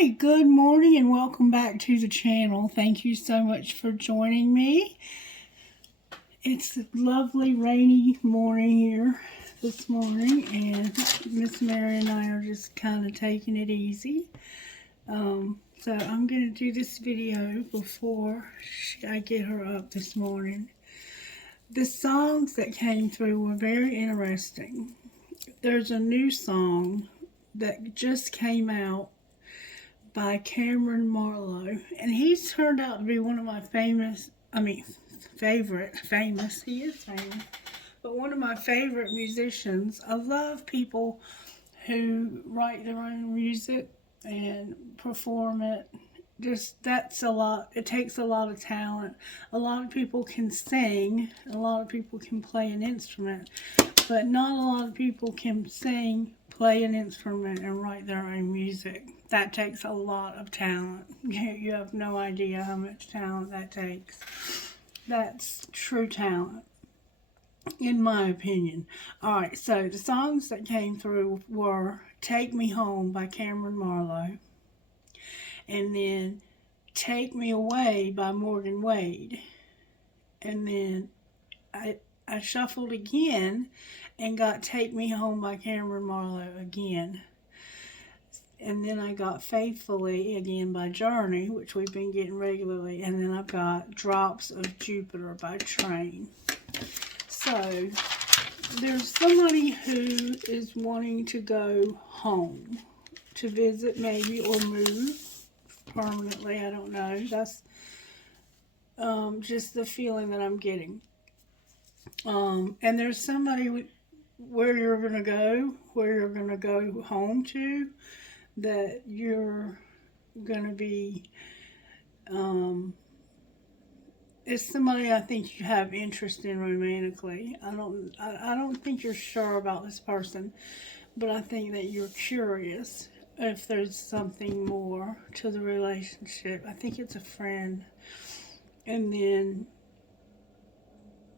Hi, good morning and welcome back to the channel. Thank you so much for joining me. It's a lovely rainy morning here this morning, and Miss Mary and I are just kind of taking it easy. So I'm going to do this video before I get her up this morning. The songs that came through were very interesting. There's a new song that just came out by Cameron Marlowe, and he's turned out to be one of my famous, he is famous, but one of my favorite musicians. I love people who write their own music and perform it. That's a lot. It takes a lot of talent. A lot of people can sing, a lot of people can play an instrument, but not a lot of people can sing, play an instrument, and write their own music. That takes a lot of talent. You have no idea how much talent that takes. That's true talent, in my opinion. Alright, so the songs that came through were Take Me Home by Cameron Marlowe, and then Take Me Away by Morgan Wade, and then I shuffled again and got Take Me Home by Cameron Marlowe again. And then I got Faithfully again by Journey, which we've been getting regularly. And then I've got Drops of Jupiter by Train. So there's somebody who is wanting to go home to visit maybe, or move permanently. I don't know. That's just the feeling that I'm getting. And there's somebody where you're going to go home to, that you're going to be, it's somebody I think you have interest in romantically. I don't think you're sure about this person, but I think that you're curious if there's something more to the relationship. I think it's a friend. And then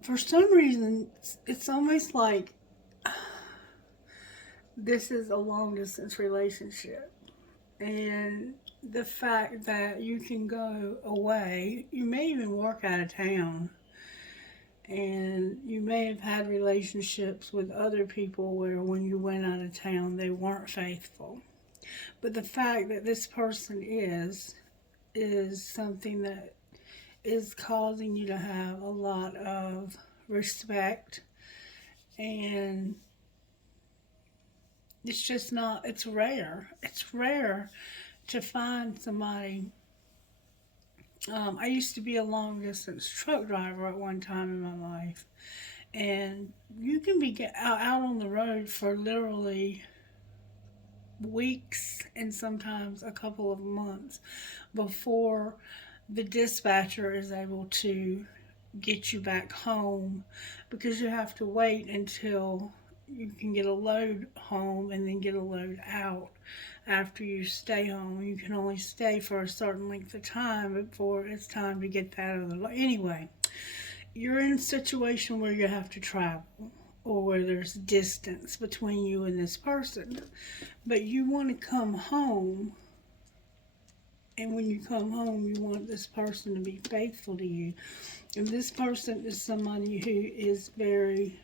for some reason, it's almost like this is a long distance relationship. And the fact that you can go away, you may even work out of town, and you may have had relationships with other people where when you went out of town they weren't faithful. But the fact that this person is something that is causing you to have a lot of respect, and it's just not, it's rare. It's rare to find somebody. I used to be a long distance truck driver at one time in my life, and you can be out on the road for literally weeks and sometimes a couple of months before the dispatcher is able to get you back home, because you have to wait until you can get a load home and then get a load out after you stay home. You can only stay for a certain length of time before it's time to get that other load. Anyway, you're in a situation where you have to travel, or where there's distance between you and this person, but you want to come home. And when you come home, you want this person to be faithful to you. And this person is somebody who is very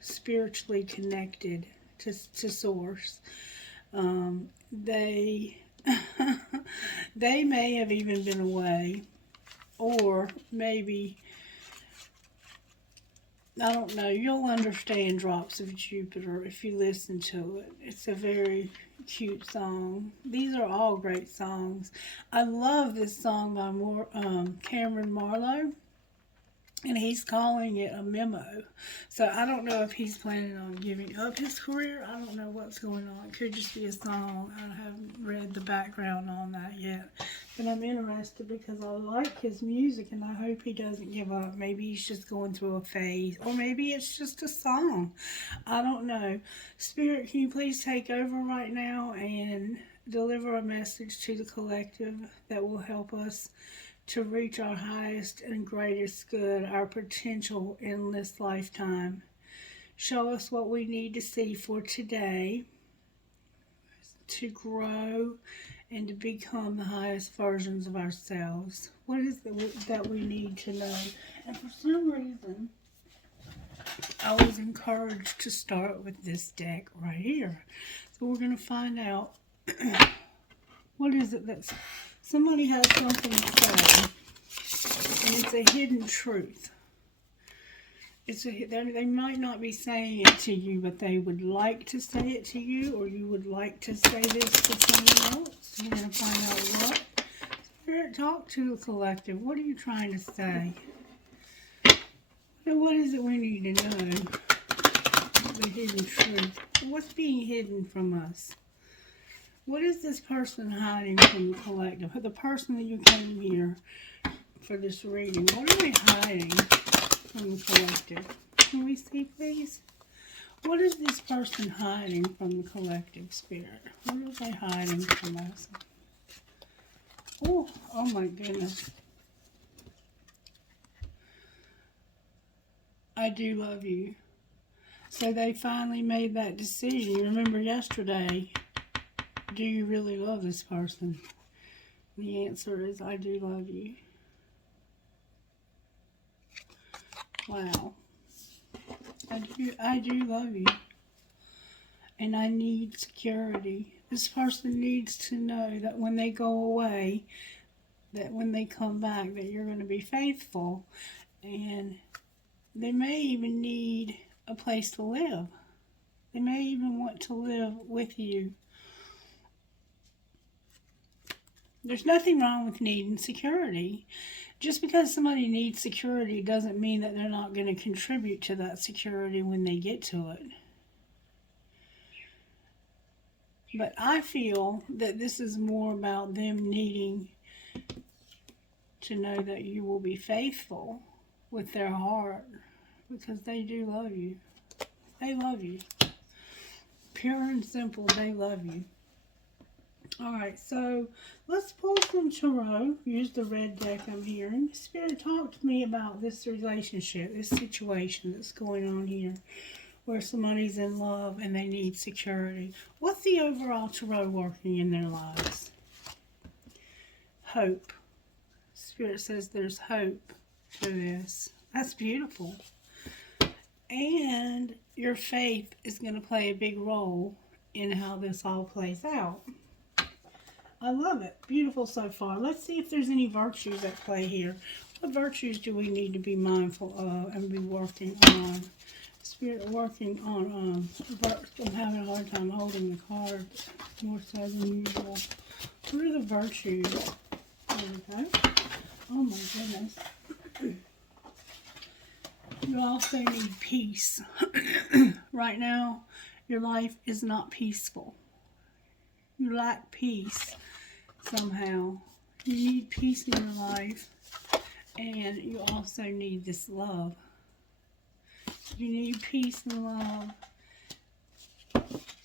spiritually connected to Source. They they may have even been away, or maybe, I don't know. You'll understand Drops of Jupiter if you listen to it. It's a very cute song. These are all great songs. I love this song by Cameron Marlowe, and he's calling it a memo. So I don't know if he's planning on giving up his career. I don't know what's going on. It could just be a song. I haven't read the background on that yet. But I'm interested because I like his music, and I hope he doesn't give up. Maybe he's just going through a phase, or maybe it's just a song. I don't know. Spirit, can you please take over right now and deliver a message to the collective that will help us to reach our highest and greatest good, our potential in this lifetime. Show us what we need to see for today to grow and to become the highest versions of ourselves. What is it that we need to know? And for some reason, I was encouraged to start with this deck right here. So we're going to find out what is it that somebody has something to say, and it's a hidden truth. They might not be saying it to you, but they would like to say it to you, or you would like to say this to someone else. We're going to find out what. Spirit, talk to the collective. What are you trying to say? What is it we need to know? The hidden truth. What's being hidden from us? What is this person hiding from the collective? The person that you came here for this reading, what are they hiding from the collective? Can we see, please? What is this person hiding from the collective, Spirit? What are they hiding from us? Oh my goodness. I do love you. So they finally made that decision. You remember yesterday, do you really love this person? The answer is, I do love you. Wow. I do love you. And I need security. This person needs to know that when they go away, that when they come back, that you're going to be faithful. And they may even need a place to live. They may even want to live with you. There's nothing wrong with needing security. Just because somebody needs security doesn't mean that they're not going to contribute to that security when they get to it. But I feel that this is more about them needing to know that you will be faithful with their heart, because they do love you. They love you. Pure and simple, they love you. Alright, so let's pull some tarot. Use the red deck I'm hearing. Spirit, talk to me about this relationship, this situation that's going on here, where somebody's in love and they need security. What's the overall tarot working in their lives? Hope. Spirit says there's hope to this. That's beautiful. And your faith is going to play a big role in how this all plays out. I love it. Beautiful so far. Let's see if there's any virtues at play here. What virtues do we need to be mindful of and be working on? Spirit, working on, I'm having a hard time holding the card more so than usual. What are the virtues? There we go. Oh my goodness. You also need peace. Right now, your life is not peaceful. You lack peace somehow. You need peace in your life, and you also need this love. You need peace and love,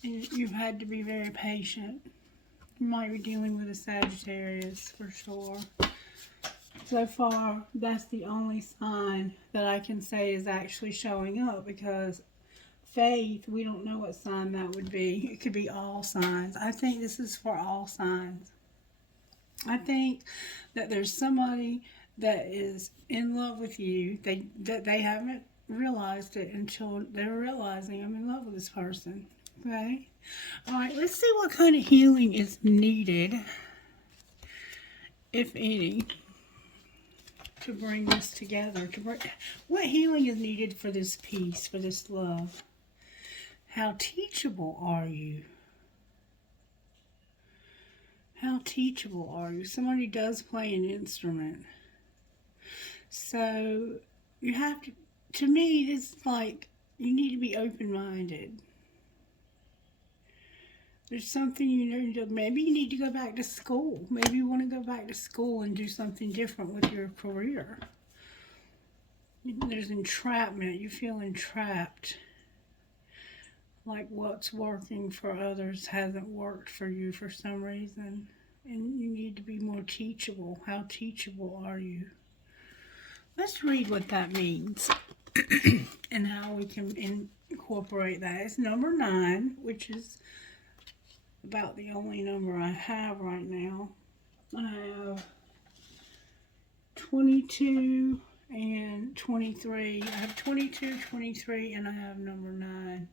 and you've had to be very patient. You might be dealing with a Sagittarius for sure. So far, that's the only sign that I can say is actually showing up, because faith, we don't know what sign that would be. It could be all signs. I think this is for all signs. I think that there's somebody that is in love with you. That they haven't realized it until they're realizing, I'm in love with this person. Okay? Alright, let's see what kind of healing is needed, if any, to bring this together. What healing is needed for this peace, for this love? How teachable are you? How teachable are you? Somebody does play an instrument. So you have to me, it's like you need to be open-minded. There's something you need to, maybe you need to go back to school. Maybe you want to go back to school and do something different with your career. There's entrapment. You feel entrapped. Like what's working for others hasn't worked for you for some reason. And you need to be more teachable. How teachable are you? Let's read what that means and how we can incorporate that. It's number 9, which is about the only number I have right now. I have 22 and 23. I have 22, 23, and I have number 9.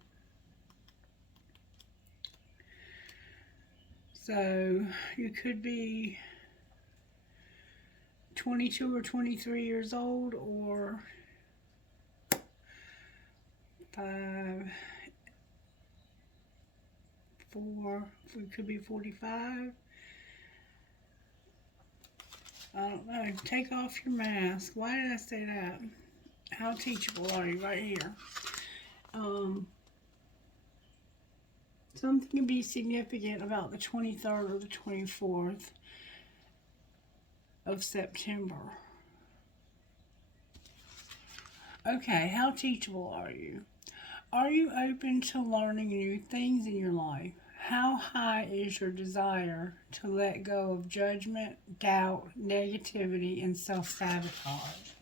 So you could be 22 or 23 years old, or 5, 4, we could be 45. I don't know. Take off your mask. Why did I say that? How teachable are you? Right here. Something can be significant about the 23rd or the 24th of September. Okay, how teachable are you? Are you open to learning new things in your life? How high is your desire to let go of judgment, doubt, negativity, and self-sabotage?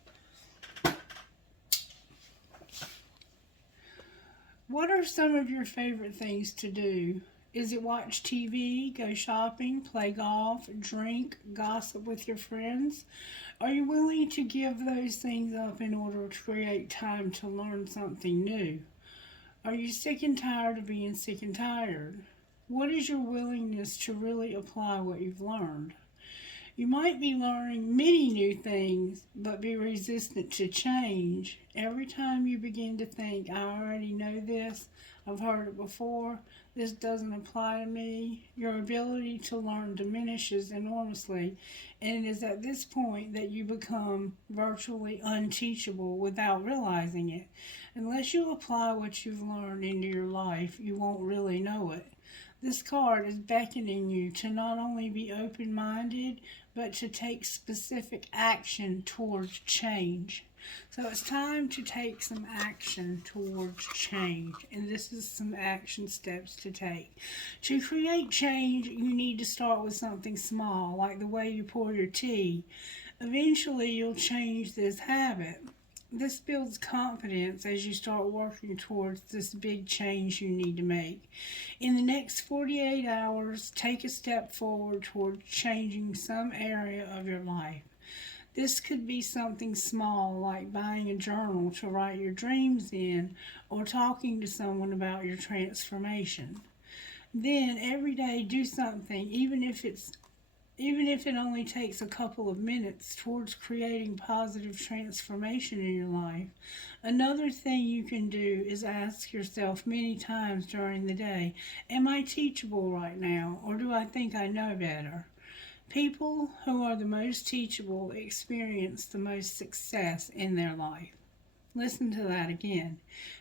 What are some of your favorite things to do? Is it watch TV, go shopping, play golf, drink, gossip with your friends? Are you willing to give those things up in order to create time to learn something new? Are you sick and tired of being sick and tired? What is your willingness to really apply what you've learned? You might be learning many new things, but be resistant to change. Every time you begin to think, I already know this, I've heard it before, this doesn't apply to me, your ability to learn diminishes enormously, and it is at this point that you become virtually unteachable without realizing it. Unless you apply what you've learned into your life, you won't really know it. This card is beckoning you to not only be open-minded, but to take specific action towards change. So it's time to take some action towards change. And this is some action steps to take. To create change, you need to start with something small, like the way you pour your tea. Eventually, you'll change this habit. This builds confidence as you start working towards this big change you need to make. In the next 48 hours, take a step forward toward changing some area of your life. This could be something small like buying a journal to write your dreams in, or talking to someone about your transformation. Then every day do something, even if it only takes a couple of minutes, towards creating positive transformation in your life. Another thing you can do is ask yourself many times during the day, am I teachable right now, or do I think I know better? People who are the most teachable experience the most success in their life. Listen to that again.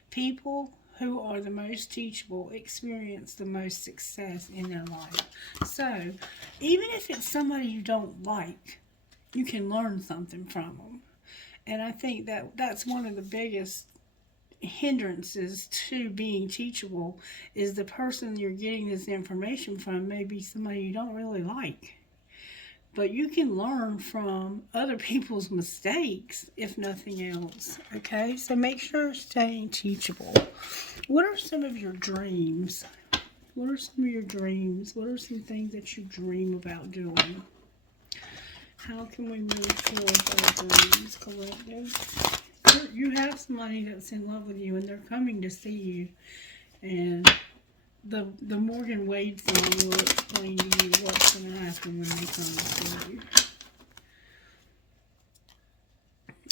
People who are the most teachable experience the most success in their life. So, even if it's somebody you don't like, you can learn something from them. And I think that that's one of the biggest hindrances to being teachable, is the person you're getting this information from may be somebody you don't really like. But you can learn from other people's mistakes, if nothing else. Okay, so make sure you're staying teachable. What are some of your dreams? What are some of your dreams? What are some things that you dream about doing? How can we move towards our dreams, collective? You have somebody that's in love with you, and they're coming to see you. And the Morgan Wade song will explain to you what's going to happen when they come to see you.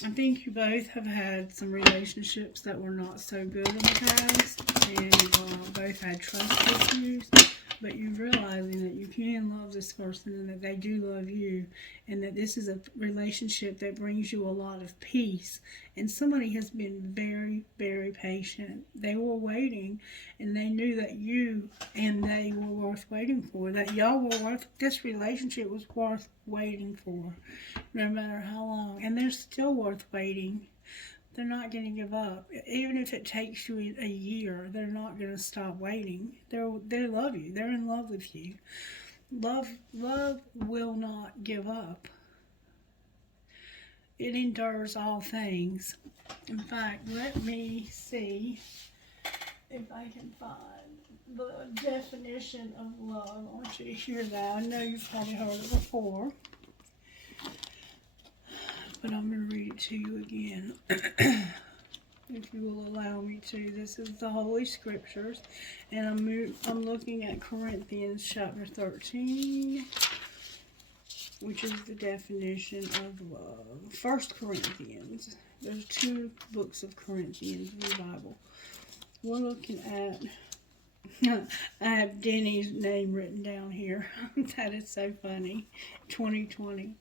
I think you both have had some relationships that were not so good in the past, and both had trust issues, but you're realizing that you can love this person and that they do love you, and that this is a relationship that brings you a lot of peace. And somebody has been very, very patient. They were waiting, and they knew that you and they were worth waiting for, that y'all were worth, this relationship was worth waiting for, no matter how long. And they're still worth waiting. They're not going to give up. Even if it takes you a year, they're not going to stop waiting. They love you. They're in love with you. Love will not give up. It endures all things. In fact, let me see if I can find the definition of love. I want you to hear that. I know you've probably heard it before, but I'm going to read it to you again. If you will allow me to. This is the Holy Scriptures, and I'm looking at Corinthians chapter 13, which is the definition of love. 1 Corinthians. There's 2 books of Corinthians in the Bible. We're looking at, I have Denny's name written down here. That is so funny. 2020.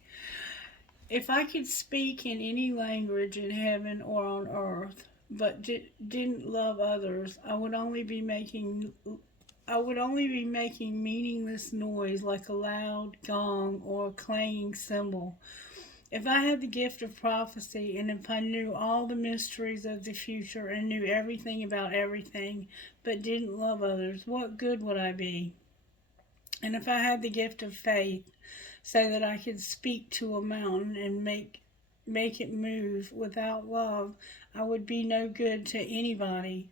If I could speak in any language in heaven or on earth, but didn't love others, I would only be making meaningless noise like a loud gong or a clanging cymbal. If I had the gift of prophecy, and if I knew all the mysteries of the future and knew everything about everything, but didn't love others, what good would I be? And if I had the gift of faith, so that I could speak to a mountain and make it move, without love, I would be no good to anybody.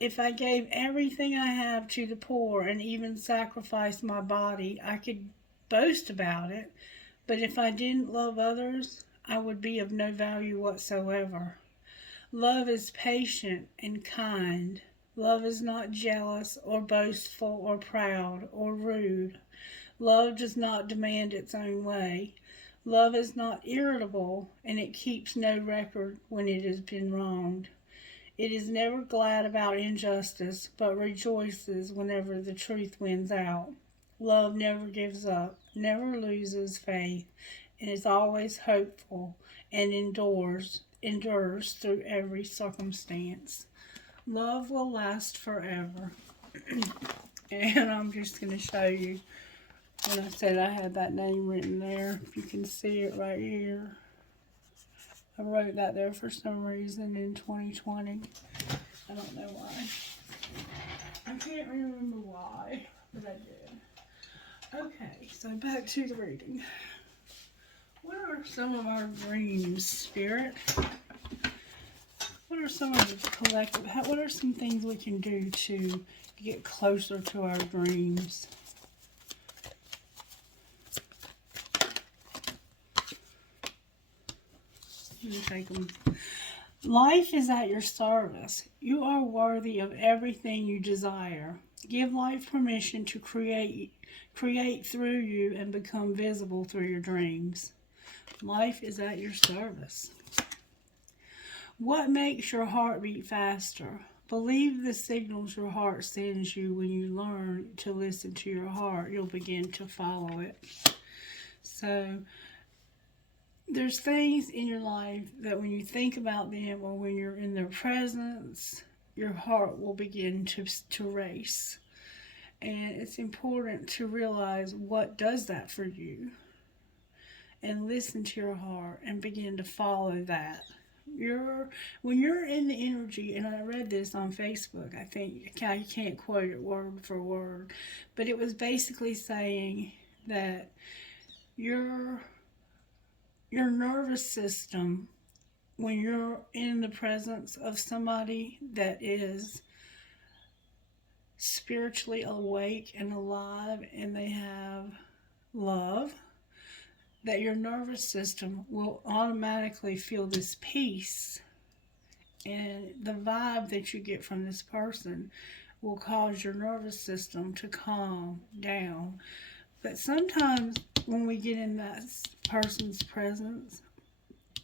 If I gave everything I have to the poor and even sacrificed my body, I could boast about it. But if I didn't love others, I would be of no value whatsoever. Love is patient and kind. Love is not jealous or boastful or proud or rude. Love does not demand its own way. Love is not irritable, and it keeps no record when it has been wronged. It is never glad about injustice, but rejoices whenever the truth wins out. Love never gives up, never loses faith, and is always hopeful, and endures through every circumstance. Love will last forever. And I'm just going to show you, when I said I had that name written there, if you can see it right here. I wrote that there for some reason in 2020. I don't know why. I can't remember why, but I did. Okay, so back to the reading. What are some of our dreams, Spirit? What are some of the collective, what are some things we can do to get closer to our dreams? Let me take them. Life is at your service. You are worthy of everything you desire. Give life permission to create through you and become visible through your dreams. Life is at your service. What makes your heart beat faster? Believe the signals your heart sends you. When you learn to listen to your heart, you'll begin to follow it. So, there's things in your life that when you think about them or when you're in their presence, your heart will begin to race. And it's important to realize what does that for you. And listen to your heart and begin to follow that. When you're in the energy, and I read this on Facebook, I think, I can't quote it word for word, but it was basically saying that your nervous system, when you're in the presence of somebody that is spiritually awake and alive and they have love, that your nervous system will automatically feel this peace, and the vibe that you get from this person will cause your nervous system to calm down. But sometimes when we get in that person's presence,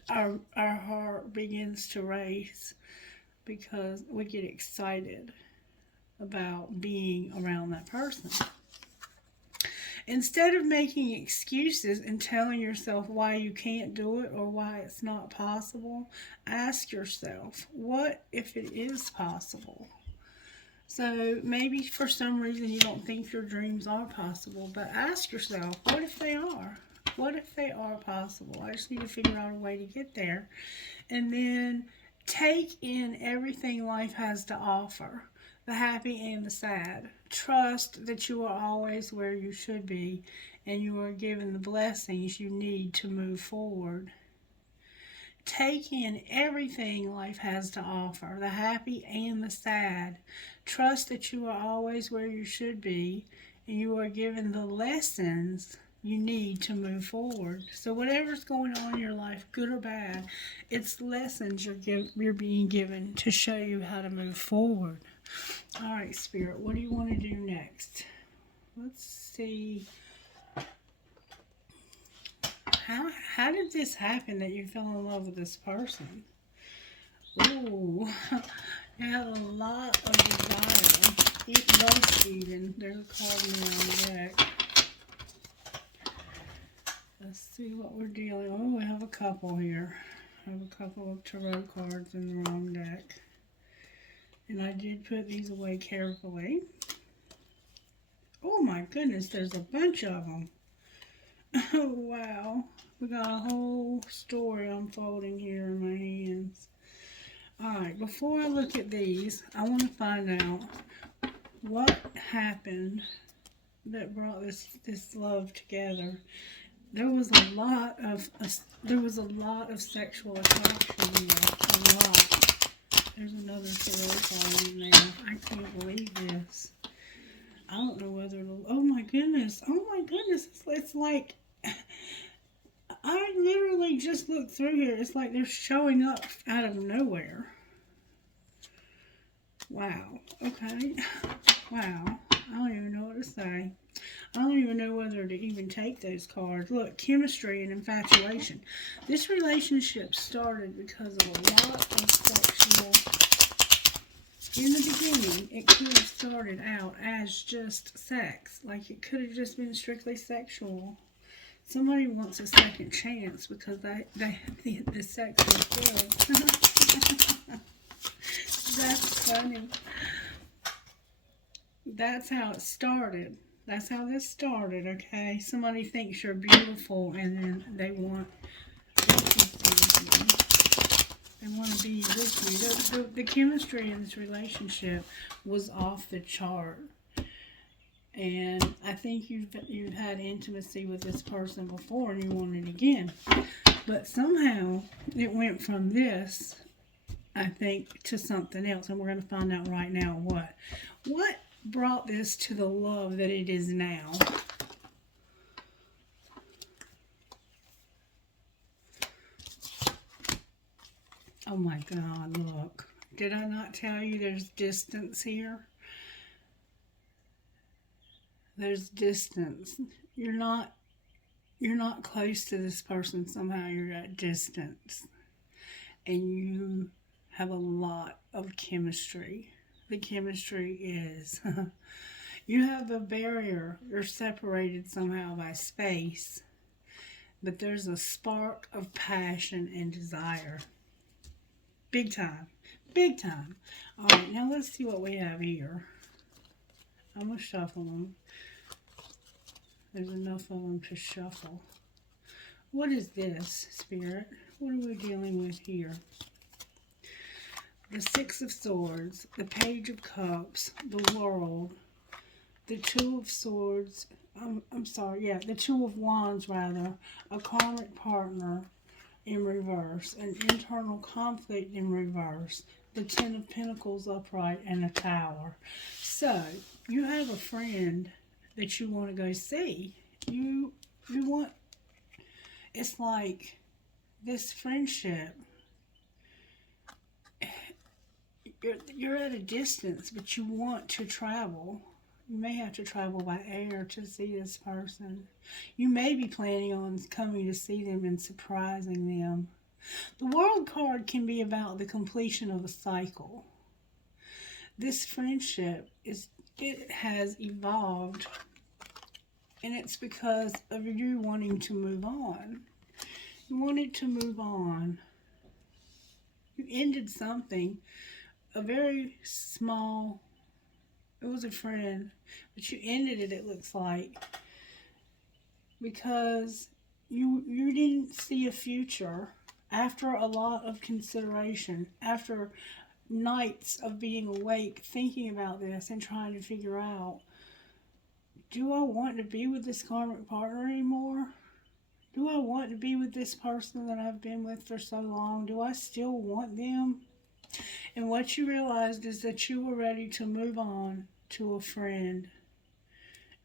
our heart begins to race because we get excited about being around that person. Instead of making excuses and telling yourself why you can't do it or why it's not possible, ask yourself, what if it is possible? So maybe for some reason you don't think your dreams are possible, but ask yourself, what if they are? What if they are possible? I just need to figure out a way to get there. And then take in everything life has to offer, the happy and the sad. Trust that you are always where you should be, and you are given the blessings you need to move forward. Take in everything life has to offer, the happy and the sad. Trust that you are always where you should be, and you are given the lessons you need to move forward. So whatever's going on in your life, good or bad, it's lessons you're being given to show you how to move forward. All right, Spirit, what do you want to do next? Let's see. How did this happen that you fell in love with this person? Ooh, you had a lot of desire. Lust even. There's a card in the deck. Let's see what we're dealing with. Oh, we have a couple here. I have a couple of tarot cards in the wrong deck. And I did put these away carefully. Oh my goodness, there's a bunch of them. Oh wow. We got a whole story unfolding here in my hands. Alright, before I look at these, I want to find out what happened that brought this love together. There was a lot of sexual attraction here. A lot. There's another tarot card in there. I can't believe this. I don't know whether it'll... Oh my goodness. It's like... I literally just looked through here. It's like they're showing up out of nowhere. Wow. Okay. Wow. I don't even know what to say. I don't even know whether to even take those cards. Look, chemistry and infatuation. This relationship started because of a lot of sexual... In the beginning, it could have started out as just sex. Like, it could have just been strictly sexual. Somebody wants a second chance because the sex was good. That's funny. That's how it started. That's how this started, okay? Somebody thinks you're beautiful and then they want to be with you. The chemistry in this relationship was off the chart. And I think you've had intimacy with this person before and you want it again. But somehow it went from this, I think, to something else. And we're going to find out right now what. What brought this to the love that it is now? Oh my God, look. Did I not tell you there's distance here? There's distance. You're not close to this person somehow. You're at distance. And you have a lot of chemistry. The chemistry is... you have a barrier. You're separated somehow by space. But there's a spark of passion and desire. Big time. Big time. Alright, now let's see what we have here. I'm going to shuffle them. There's enough of them to shuffle. What is this, Spirit? What are we dealing with here? The Six of Swords, the Page of Cups, the World, the Two of Swords, the Two of Wands, rather, a karmic partner in reverse, an internal conflict in reverse, the Ten of Pentacles upright, and a Tower. So, you have a friend that you want to go see. You want... It's like this friendship... You're at a distance, but you want to travel. You may have to travel by air to see this person. You may be planning on coming to see them and surprising them. The World card can be about the completion of a cycle. This friendship has evolved, and it's because of you wanting to move on. You wanted to move on. You ended something. A very small, it was a friend, but you ended it looks like, because you didn't see a future after a lot of consideration, after nights of being awake, thinking about this and trying to figure out, do I want to be with this karmic partner anymore? Do I want to be with this person that I've been with for so long? Do I still want them? And what you realized is that you were ready to move on to a friend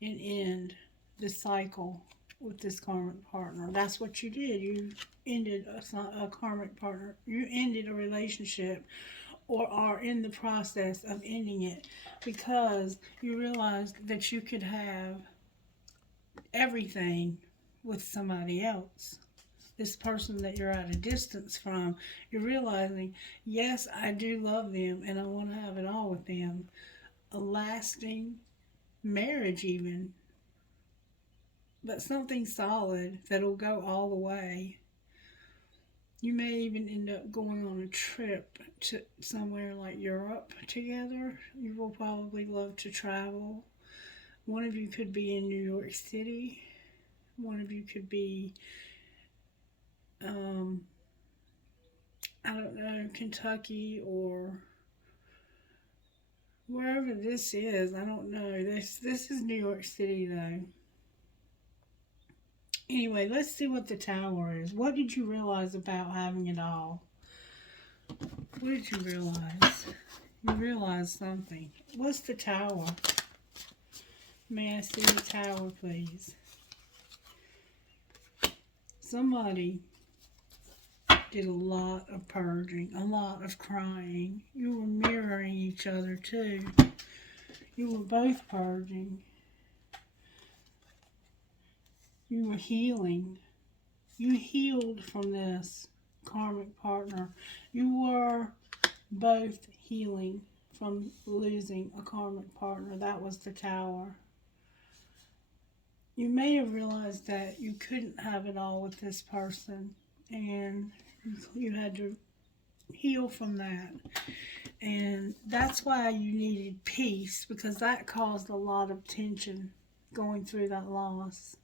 and end the cycle with this karmic partner. That's what you did. You ended a karmic partner. You ended a relationship or are in the process of ending it because you realized that you could have everything with somebody else. This person that you're at a distance from, you're realizing, yes, I do love them and I want to have it all with them. A lasting marriage, even, but something solid that'll go all the way. You may even end up going on a trip to somewhere like Europe together. You will probably love to travel. One of you could be in New York City. One of you could be, I don't know, Kentucky or wherever this is. I don't know. This is New York City though. Anyway, let's see what the tower is. What did you realize about having it all? What did you realize? You realized something. What's the tower? May I see the tower, please? Somebody did a lot of purging, a lot of crying. You were mirroring each other too. You were both purging. You were healing. You healed from this karmic partner. You were both healing from losing a karmic partner. That was the tower. You may have realized that you couldn't have it all with this person and you had to heal from that. And that's why you needed peace, because that caused a lot of tension going through that loss.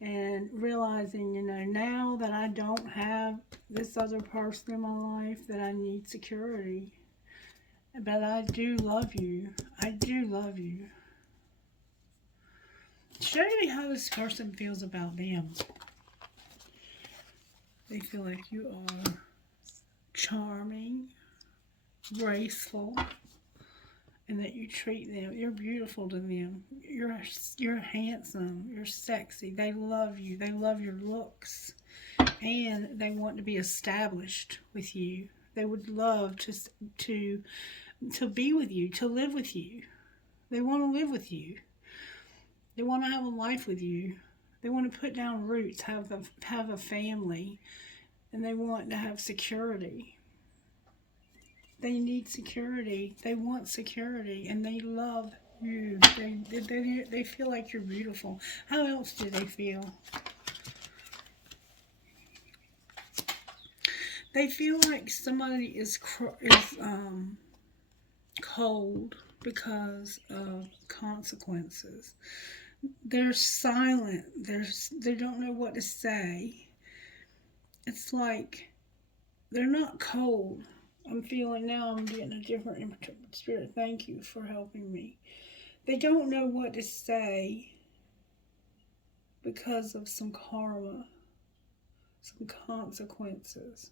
And realizing, now that I don't have this other person in my life, that I need security. But I do love you. I do love you. Show me how this person feels about them. They feel like you are charming, graceful, and that you treat them. You're beautiful to them. You're handsome. You're sexy. They love you. They love your looks, and they want to be established with you. They would love to be with you, to live with you. They want to live with you. They want to have a life with you. They want to put down roots, have a family, and they want to have security. They need security. They want security, and they love you. They feel like you're beautiful. How else do they feel? They feel like somebody is cold because of consequences. They're silent. They don't know what to say. It's like they're not cold. I'm feeling now I'm getting a different spirit. Thank you for helping me. They don't know what to say because of some karma, some consequences.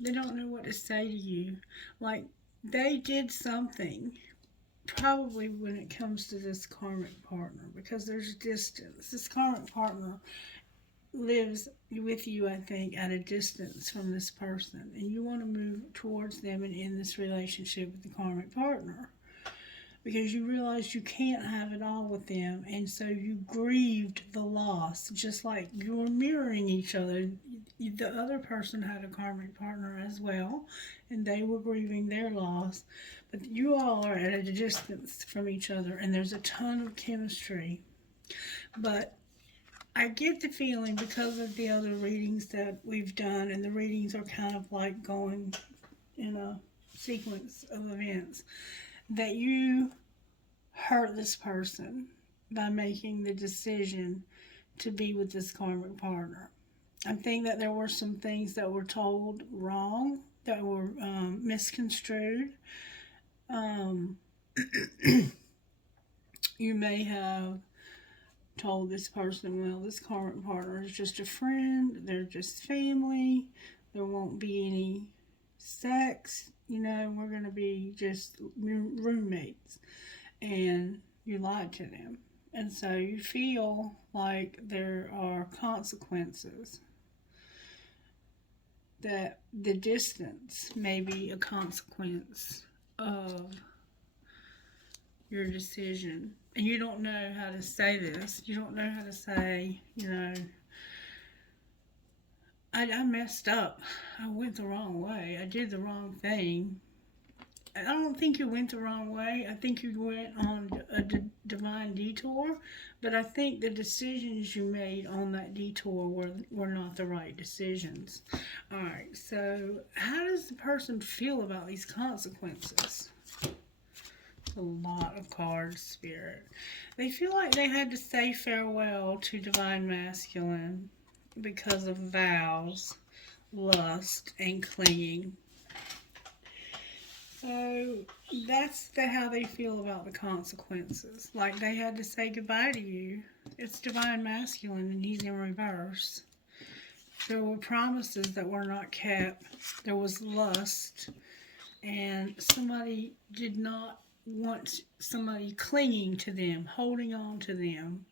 They don't know what to say to you. Like, they did something, probably when it comes to this karmic partner, because there's distance. This karmic partner lives with you, I think, at a distance from this person, and you want to move towards them and end this relationship with the karmic partner because you realize you can't have it all with them, and so you grieved the loss, just like you were mirroring each other. The other person had a karmic partner as well, and they were grieving their loss, but you all are at a distance from each other, and there's a ton of chemistry. But I get the feeling, because of the other readings that we've done, and the readings are kind of like going in a sequence of events, that you hurt this person by making the decision to be with this karmic partner. I think that there were some things that were told wrong, that were misconstrued. You may have told this person, well, this current partner is just a friend, they're just family, there won't be any sex, we're going to be just roommates. And you lied to them. And so you feel like there are consequences, that the distance may be a consequence of your decision. And you don't know how to say this. You don't know how to say, I messed up. I went the wrong way. I did the wrong thing. I don't think you went the wrong way. I think you went on a divine detour, but I think the decisions you made on that detour were not the right decisions. All right, so how does the person feel about these consequences? A lot of cards, Spirit. They feel like they had to say farewell to divine masculine because of vows, lust, and clinging. So that's how they feel about the consequences. Like they had to say goodbye to you. It's divine masculine and he's in reverse. There were promises that were not kept. There was lust. And somebody did not want somebody clinging to them, holding on to them,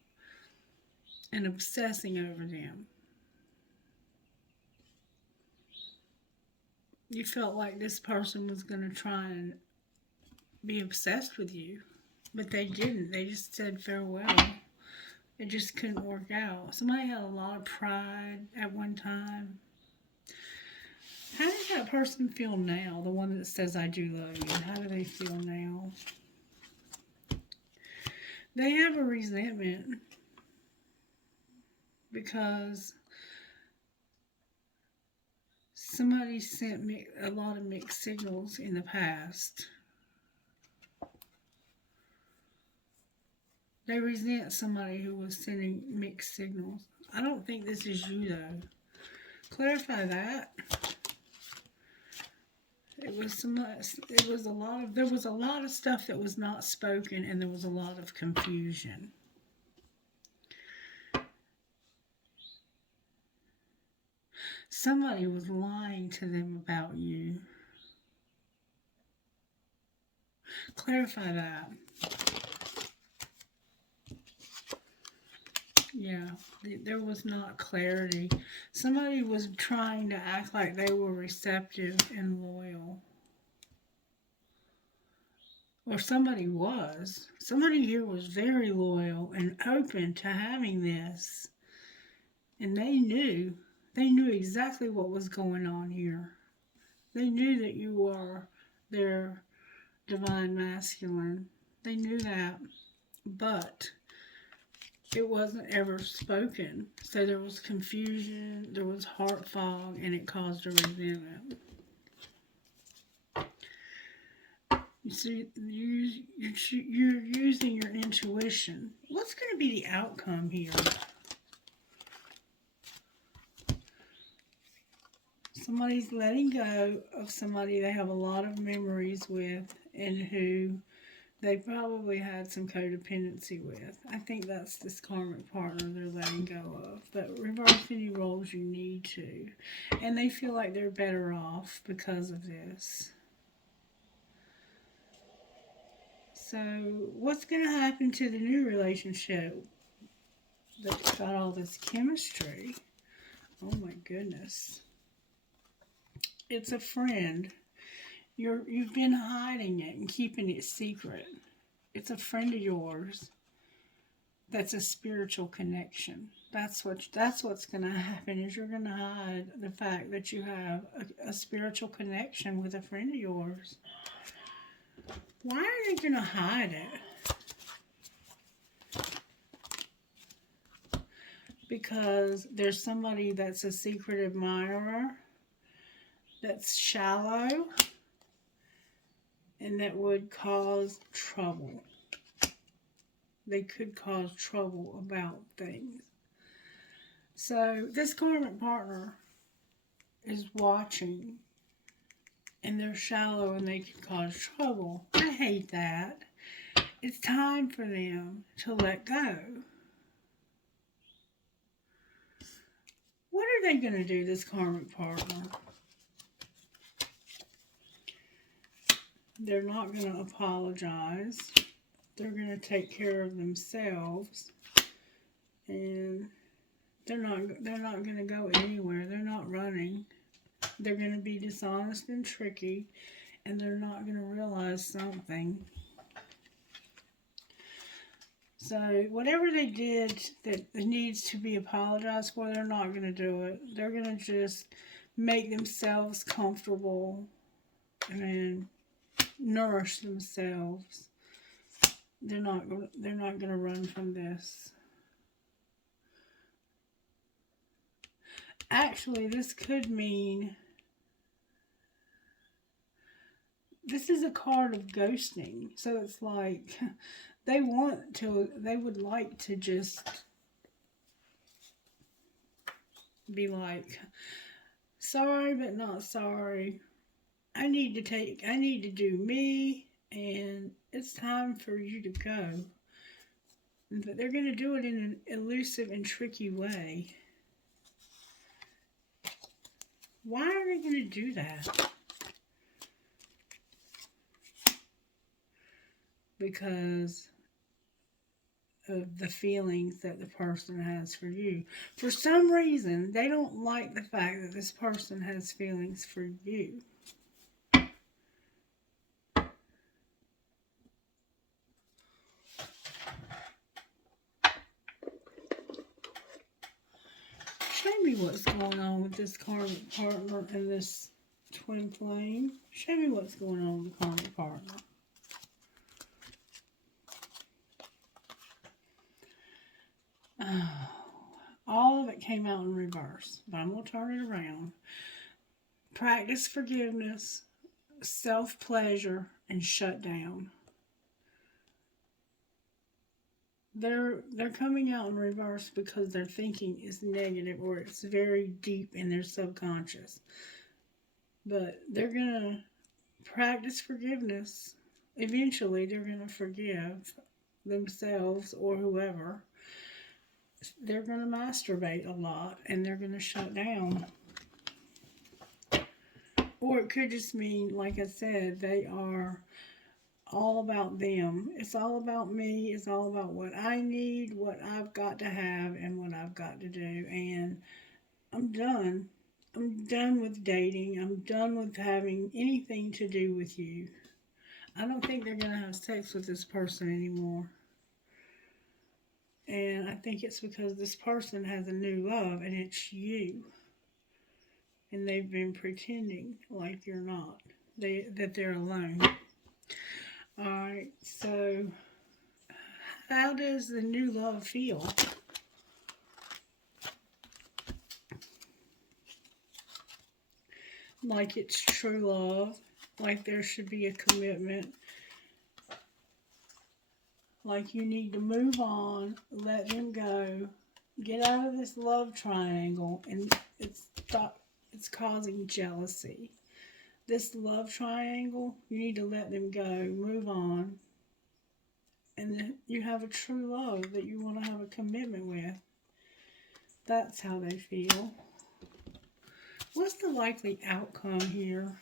and obsessing over them. You felt like this person was going to try and be obsessed with you, but they didn't. They just said farewell. It just couldn't work out. Somebody had a lot of pride at one time. How does that person feel now? The one that says, I do love you. How do they feel now? They have a resentment because somebody sent me a lot of mixed signals in the past. They resent somebody who was sending mixed signals. I don't think this is you, though. Clarify that. There was a lot of stuff that was not spoken, and there was a lot of confusion. Somebody was lying to them about you. Clarify that. Yeah, there was not clarity. Somebody was trying to act like they were receptive and loyal. Or somebody was. Somebody here was very loyal and open to having this. And they knew exactly what was going on here. They knew that you were their divine masculine. They knew that. But it wasn't ever spoken. So there was confusion, there was heart fog, and it caused a resentment. You see, you're using your intuition. What's going to be the outcome here? Somebody's letting go of somebody they have a lot of memories with and who they probably had some codependency with. I think that's this karmic partner they're letting go of. But reverse any roles you need to. And they feel like they're better off because of this. So what's going to happen to the new relationship that's got all this chemistry? Oh my goodness. It's a friend. You've been hiding it and keeping it secret. It's a friend of yours. That's a spiritual connection. That's what's going to happen is you're going to hide the fact that you have a spiritual connection with a friend of yours. Why are they going to hide it? Because there's somebody that's a secret admirer, that's shallow, and that would cause trouble. They could cause trouble about things. So this karmic partner is watching, and they're shallow and they can cause trouble. I hate that. It's time for them to let go. they going to do, this karmic partner? They're not going to apologize. They're going to take care of themselves. And they're not going to go anywhere. They're not running. They're going to be dishonest and tricky. And they're not going to realize something. So whatever they did that needs to be apologized for, they're not going to do it. They're going to just make themselves comfortable and nourish themselves. They're not going to run from this. Actually, this could mean, this is a card of ghosting. So it's like they would like to just be like, sorry, but not sorry. I need to do me, and it's time for you to go. But they're going to do it in an elusive and tricky way. Why are they going to do that? Because of the feelings that the person has for you. For some reason, they don't like the fact that this person has feelings for you. Show me what's going on with this karmic partner and this twin flame. Show me what's going on with the karmic partner. All of it came out in reverse, but I'm going to turn it around. Practice forgiveness, self-pleasure, and shut down. They're coming out in reverse because their thinking is negative, or it's very deep in their subconscious. But they're going to practice forgiveness. Eventually, they're going to forgive themselves or whoever. They're going to masturbate a lot, and they're going to shut down. Or it could just mean, like I said, they are all about them. It's all about me. It's all about what I need, what I've got to have, and what I've got to do. And I'm done. I'm done with dating. I'm done with having anything to do with you. I don't think they're going to have sex with this person anymore. And I think it's because this person has a new love, and it's you. And they've been pretending like you're not. That they're alone. Alright, so how does the new love feel? Like it's true love. Like there should be a commitment. Like you need to move on, let them go, get out of this love triangle, and it's causing jealousy. This love triangle, you need to let them go, move on, and you have a true love that you want to have a commitment with. That's how they feel. What's the likely outcome here?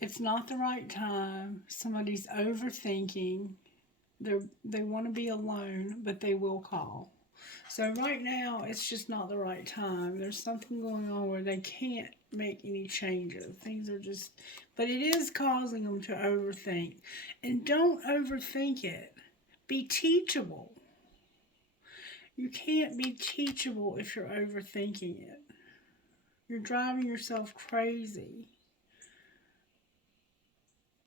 It's not the right time. Somebody's overthinking. They want to be alone, but they will call. So right now, it's just not the right time. There's something going on where they can't make any changes. Things are just, but it is causing them to overthink. And don't overthink it. Be teachable. You can't be teachable if you're overthinking it. You're driving yourself crazy.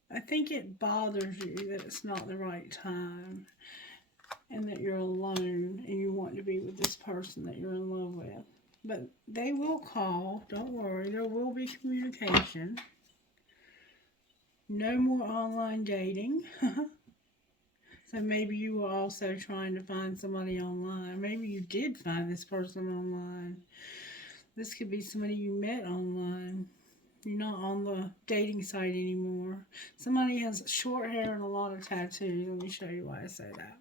I think it bothers you that it's not the right time and that you're alone and you want to be with this person that you're in love with. But they will call. Don't worry. There will be communication. No more online dating. So maybe you were also trying to find somebody online. Maybe you did find this person online. This could be somebody you met online. You're not on the dating site anymore. Somebody has short hair and a lot of tattoos. Let me show you why I say that.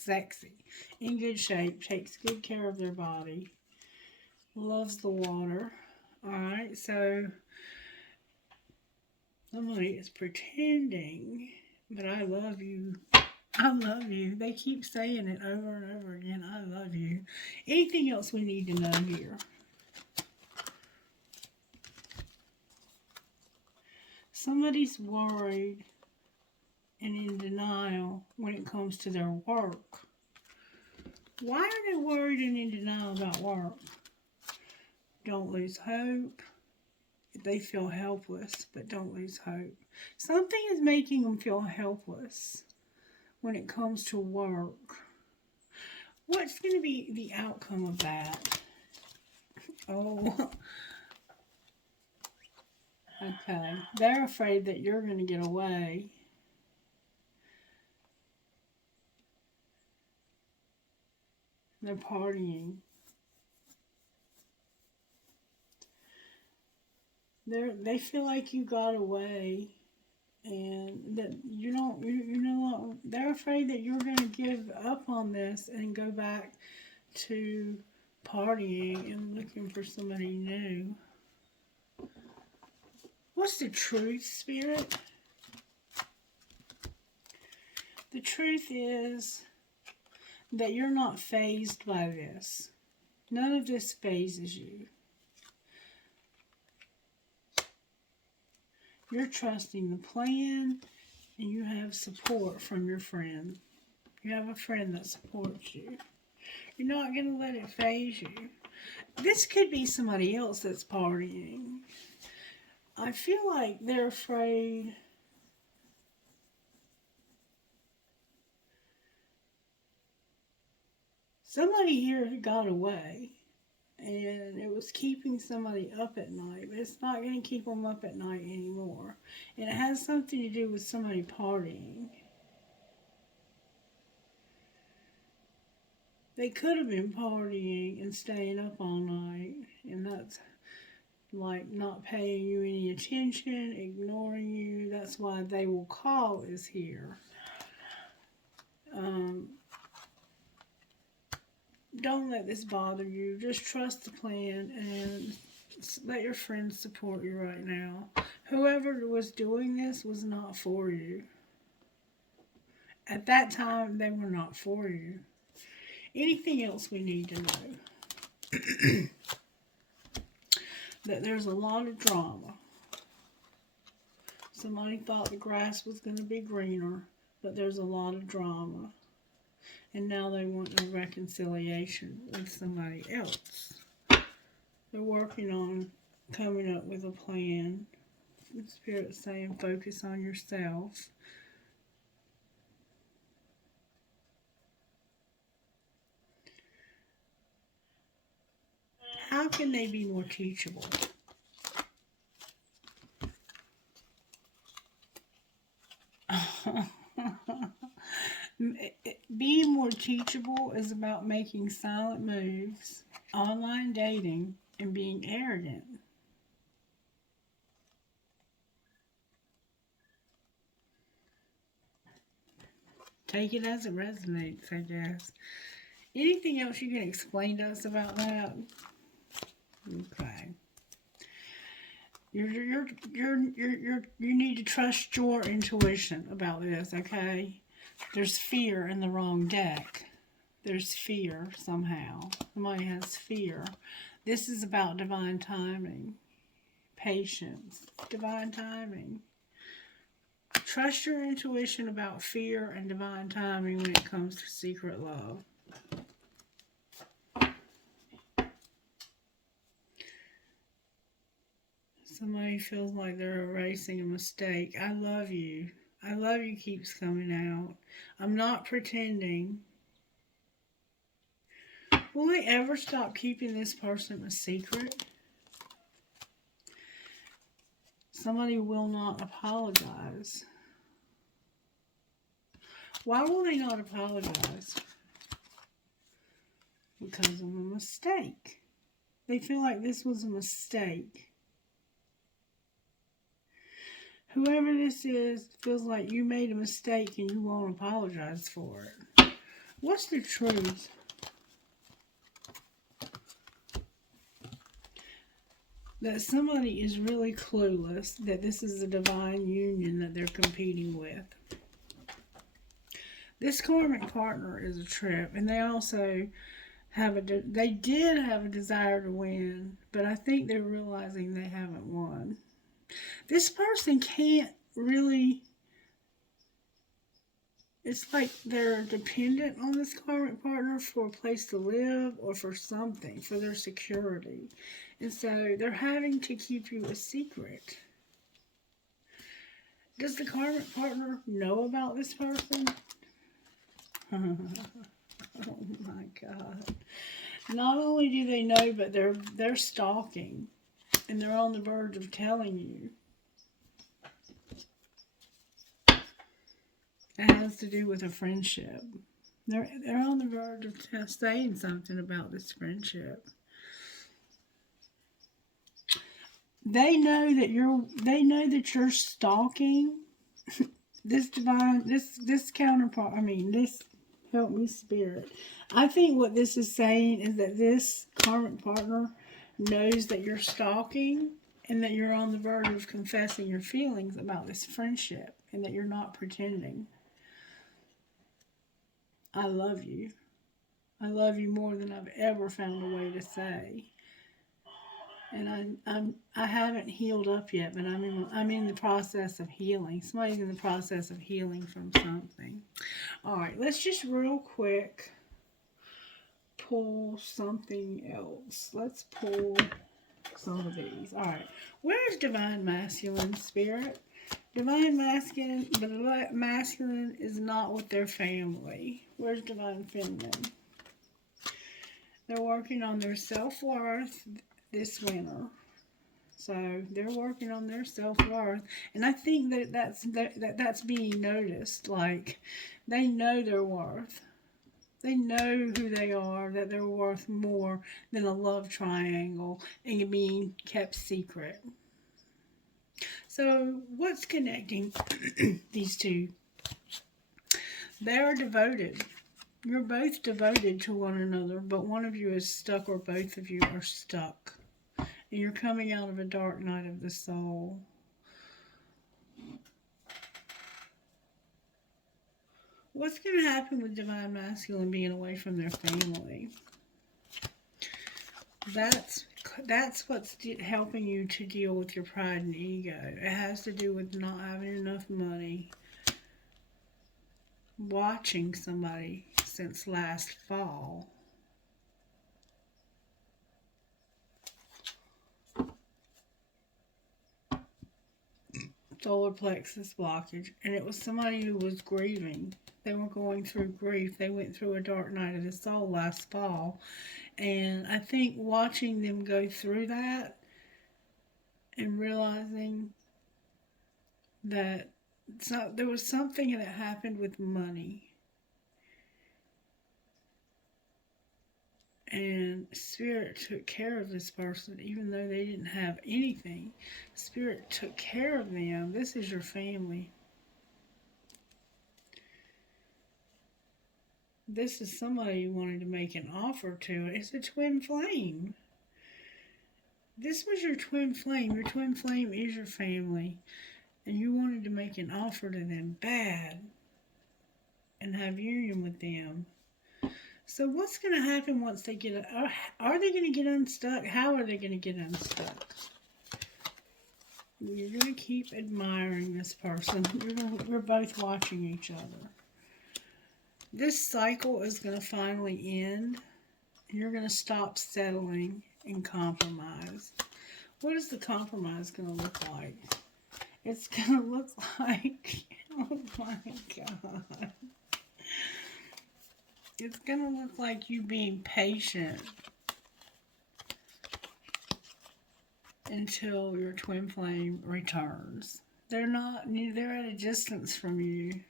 sexy, in good shape, takes good care of their body, loves the water. Alright, so somebody is pretending, but I love you. I love you. They keep saying it over and over again. I love you. Anything else we need to know here? Somebody's worried and in denial when it comes to their work. Why are they worried and in denial about work? Don't lose hope. They feel helpless, but don't lose hope. Something is making them feel helpless when it comes to work. What's going to be the outcome of that? Oh, okay. They're afraid that you're going to get away. They're partying. They feel like you got away, and that you don't. You know. They're afraid that you're going to give up on this and go back to partying and looking for somebody new. What's the truth, Spirit? The truth is that you're not fazed by this. None of this phases you. You're trusting the plan, and you have support from your friend. You have a friend that supports you. You're not going to let it faze you. This could be somebody else that's partying. I feel like they're afraid. Somebody here got away, and it was keeping somebody up at night, but it's not going to keep them up at night anymore. And it has something to do with somebody partying. They could have been partying and staying up all night, and that's like not paying you any attention, ignoring you. That's why they will call is here. Don't let this bother you. Just trust the plan and let your friends support you right now. Whoever was doing this was not for you. At that time, they were not for you. Anything else we need to know? That there's a lot of drama. Somebody thought the grass was going to be greener, but there's a lot of drama. And now they want a reconciliation with somebody else. They're working on coming up with a plan. Spirit's saying focus on yourself. How can they be more teachable? Being more teachable is about making silent moves, online dating, and being arrogant. Take it as it resonates, I guess. Anything else you can explain to us about that? Okay. You need to trust your intuition about this, okay? There's fear in the wrong deck. There's fear somehow. Somebody has fear. This is about divine timing. Patience. Divine timing. Trust your intuition about fear and divine timing when it comes to secret love. Somebody feels like they're erasing a mistake. I love you. I love you keeps coming out. I'm not pretending. Will they ever stop keeping this person a secret? Somebody will not apologize. Why will they not apologize? Because of a mistake. They feel like this was a mistake. Whoever this is feels like you made a mistake and you won't apologize for it. What's the truth? That somebody is really clueless that this is a divine union that they're competing with. This karmic partner is a trip, and they also they did have a desire to win, but I think they're realizing they haven't won. This person can't really, it's like they're dependent on this karmic partner for a place to live or for something, for their security. And so they're having to keep you a secret. Does the karmic partner know about this person? Oh my God. Not only do they know, but they're stalking. And they're on the verge of telling you. It has to do with a friendship. They're on the verge of saying something about this friendship. They know that you're stalking this counterpart. This, help me, spirit. I think what this is saying is that this karmic partner knows that you're stalking and that you're on the verge of confessing your feelings about this friendship and that you're not pretending. I love you. I love you more than I've ever found a way to say. And I haven't healed up yet, but I'm in the process of healing. Somebody's in the process of healing from something. All right, let's just real quick pull something else. Let's pull some of these. All right, where's divine masculine, spirit? Divine masculine, but masculine is not with their family. Where's divine feminine? They're working on their self-worth this winter. So they're working on their self-worth. And I think that's being noticed. Like, they know their worth. They know who they are, that they're worth more than a love triangle and being kept secret. So what's connecting these two? They're devoted. You're both devoted to one another, but one of you is stuck or both of you are stuck. And you're coming out of a dark night of the soul. What's going to happen with divine masculine being away from their family? That's what's helping you to deal with your pride and ego. It has to do with not having enough money. Watching somebody since last fall. Solar plexus blockage. And it was somebody who was grieving. They were going through grief. They went through a dark night of the soul last fall. And I think watching them go through that and realizing that there was something that happened with money. And Spirit took care of this person, even though they didn't have anything. Spirit took care of them. This is your family. This is somebody you wanted to make an offer to. It's a twin flame. This was your twin flame. Your twin flame is your family. And you wanted to make an offer to them bad and have union with them. So what's going to happen once they get... Are they going to get unstuck? How are they going to get unstuck? You're going to keep admiring this person. You're both watching each other. This cycle is going to finally end. You're going to stop settling and compromise. What is the compromise going to look like? It's going to look like... Oh my God. It's going to look like you being patient until your twin flame returns. They're at a distance from you.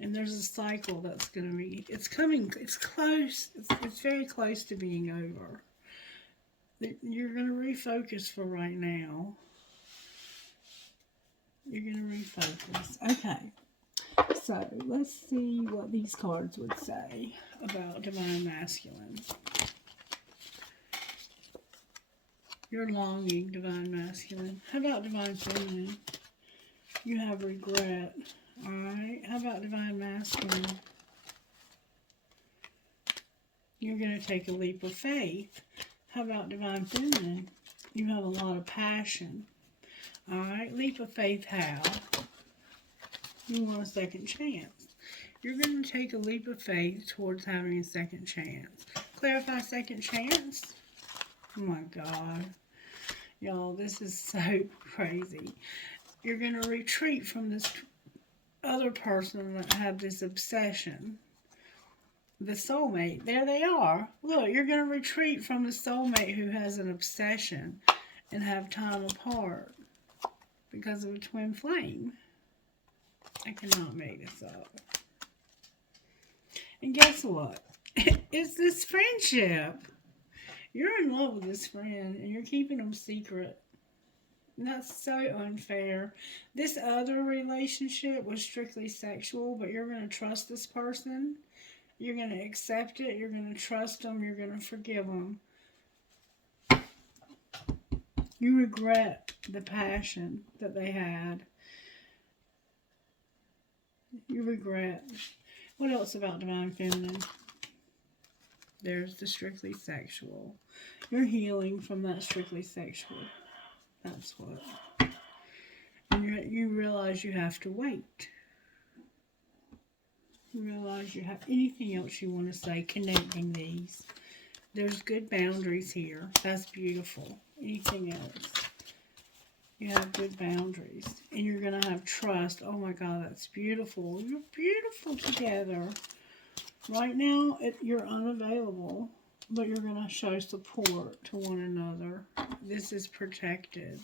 And there's a cycle that's going to be, it's close, it's very close to being over. You're going to refocus for right now. You're going to refocus. Okay. So let's see what these cards would say about Divine Masculine. You're longing, Divine Masculine. How about Divine Feminine? You have regret. Alright, how about Divine Masculine? You're going to take a leap of faith. How about Divine Feminine? You have a lot of passion. Alright, leap of faith how? You want a second chance. You're going to take a leap of faith towards having a second chance. Clarify second chance? Oh my God. Y'all, this is so crazy. You're going to retreat from this other person that had this obsession. The soulmate. There they are. Look, you're going to retreat from the soulmate who has an obsession and have time apart because of a twin flame. I cannot make this up. And guess what? It's this friendship. You're in love with this friend and you're keeping them secret. And that's so unfair. This other relationship was strictly sexual, but you're going to trust this person. You're going to accept it. You're going to trust them. You're going to forgive them. You regret the passion that they had. You regret. What else about Divine Feminine? There's the strictly sexual. You're healing from that strictly sexual. That's what. And you realize you have to wait. You realize you have anything else you want to say connecting these. There's good boundaries here. That's beautiful. Anything else? You have good boundaries. And you're going to have trust. Oh my God, that's beautiful. You're beautiful together. Right now, you're unavailable, but you're going to show support to one another. This is protected.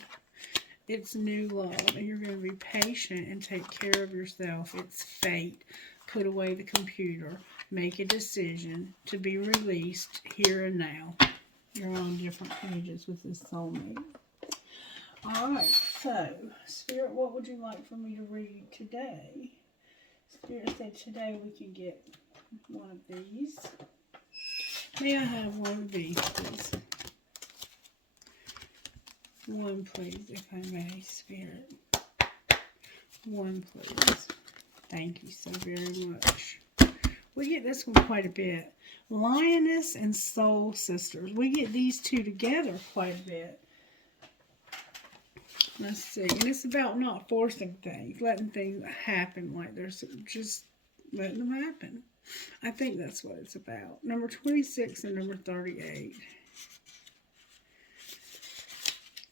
It's new love, and you're going to be patient and take care of yourself. It's fate. Put away the computer. Make a decision to be released here and now. You're on different pages with this soulmate. Alright, so, Spirit, what would you like for me to read today? Spirit said today we could get one of these. May I have one of these, please? One, please, if I may, Spirit. One, please. Thank you so very much. We get this one quite a bit. Lioness and Soul Sisters. We get these two together quite a bit. Let's see. And it's about not forcing things. Letting things happen like there's just letting them happen. I think that's what it's about. Number 26 and number 38.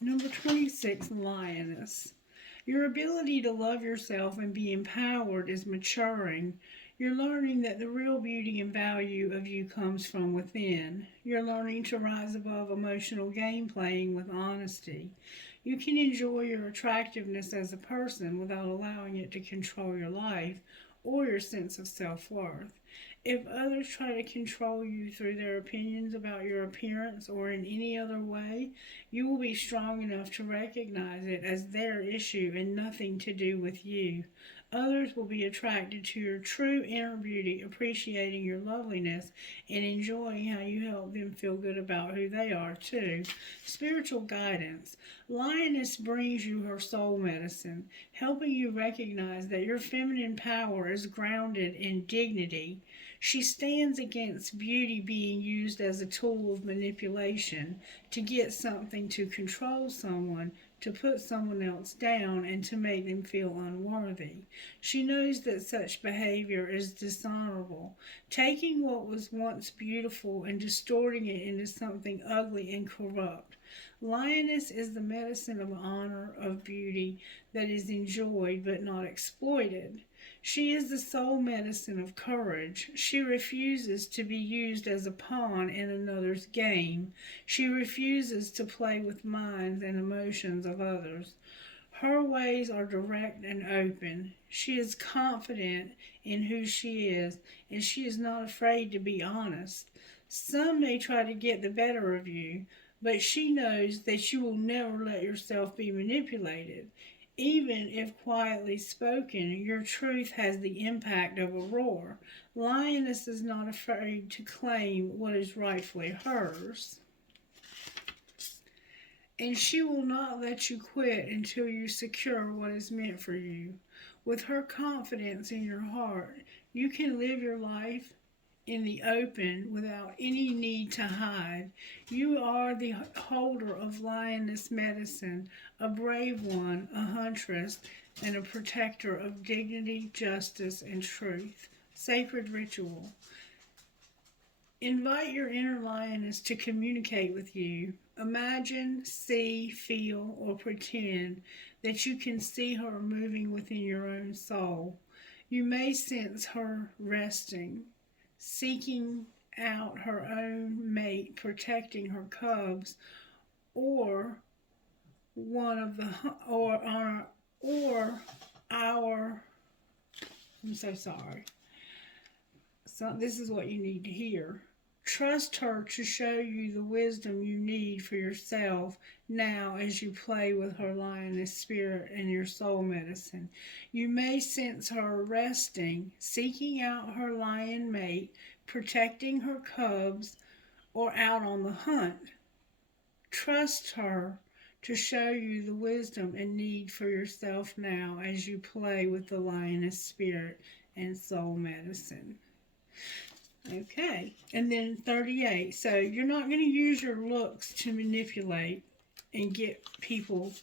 Number 26, Lioness. Your ability to love yourself and be empowered is maturing. You're learning that the real beauty and value of you comes from within. You're learning to rise above emotional game playing with honesty. You can enjoy your attractiveness as a person without allowing it to control your life or your sense of self-worth. If others try to control you through their opinions about your appearance or in any other way, you will be strong enough to recognize it as their issue and nothing to do with you. Others will be attracted to your true inner beauty, appreciating your loveliness and enjoying how you help them feel good about who they are too. Spiritual guidance. Lioness brings you her soul medicine, helping you recognize that your feminine power is grounded in dignity. She stands against beauty being used as a tool of manipulation to get something, to control someone, to put someone else down, and to make them feel unworthy. She knows that such behavior is dishonorable, taking what was once beautiful and distorting it into something ugly and corrupt. Lioness is the medicine of honor, of beauty that is enjoyed but not exploited. She is the soul medicine of courage. She refuses to be used as a pawn in another's game. She refuses to play with minds and emotions of others. Her ways are direct and open. She is confident in who she is, and she is not afraid to be honest. Some may try to get the better of you, but she knows that you will never let yourself be manipulated. Even if quietly spoken, your truth has the impact of a roar. Lioness is not afraid to claim what is rightfully hers, and she will not let you quit until you secure what is meant for you. With her confidence in your heart, you can live your life in the open without any need to hide. You are the holder of lioness medicine, a brave one, a huntress, and a protector of dignity, justice, and truth. Sacred ritual. Invite your inner lioness to communicate with you. Imagine, see, feel, or pretend that you can see her moving within your own soul. You may sense her resting, seeking out her own mate, protecting her cubs, or one of the or our I'm so sorry. So this is what you need to hear. Trust her to show you the wisdom you need for yourself now as you play with her lioness spirit and your soul medicine. You may sense her resting, seeking out her lion mate, protecting her cubs, or out on the hunt. Trust her to show you the wisdom and need for yourself now as you play with the lioness spirit and soul medicine. Okay, and then 38. So you're not going to use your looks to manipulate and get people.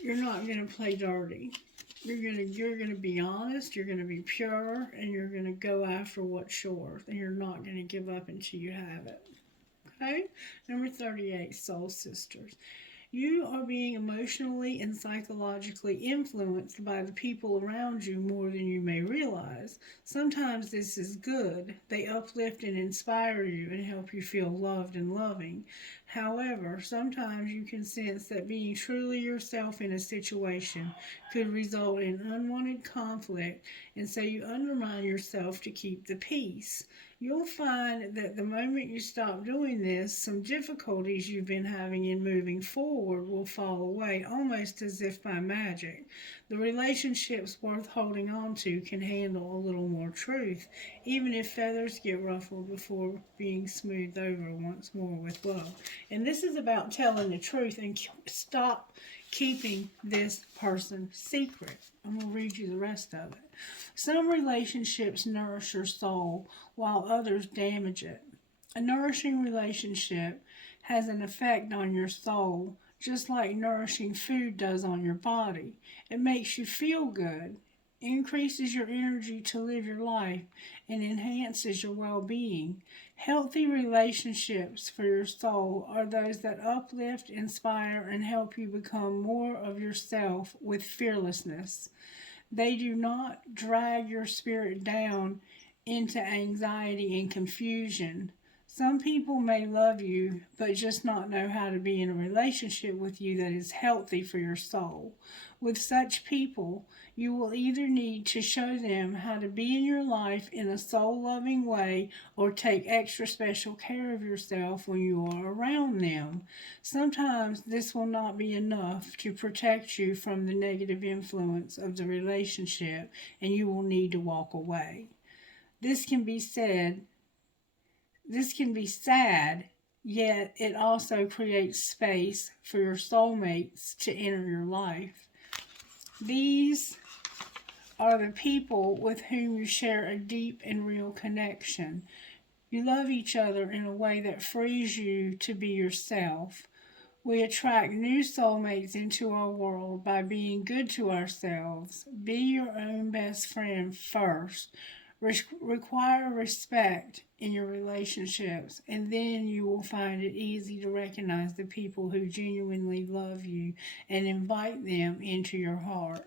You're not going to play dirty. You're gonna be honest. You're gonna be pure, and you're gonna go after what's yours. And you're not going to give up until you have it. Okay, number 38. Soul sisters. You are being emotionally and psychologically influenced by the people around you more than you may realize. Sometimes this is good. They uplift and inspire you and help you feel loved and loving. However, sometimes you can sense that being truly yourself in a situation could result in unwanted conflict, and so you undermine yourself to keep the peace. You'll find that the moment you stop doing this, some difficulties you've been having in moving forward will fall away almost as if by magic. The relationships worth holding on to can handle a little more truth, even if feathers get ruffled before being smoothed over once more with love. And this is about telling the truth and stop keeping this person secret. I'm going to read you the rest of it. Some relationships nourish your soul while others damage it. A nourishing relationship has an effect on your soul, just like nourishing food does on your body. It makes you feel good, increases your energy to live your life, and enhances your well-being. Healthy relationships for your soul are those that uplift, inspire, and help you become more of yourself with fearlessness. They do not drag your spirit down into anxiety and confusion. Some people may love you, but just not know how to be in a relationship with you that is healthy for your soul. With such people, you will either need to show them how to be in your life in a soul-loving way or take extra special care of yourself when you are around them. Sometimes this will not be enough to protect you from the negative influence of the relationship, and you will need to walk away. This can be sad, yet it also creates space for your soulmates to enter your life. These are the people with whom you share a deep and real connection. You love each other in a way that frees you to be yourself. We attract new soulmates into our world by being good to ourselves. Be your own best friend first. Require respect in your relationships, and then you will find it easy to recognize the people who genuinely love you and invite them into your heart.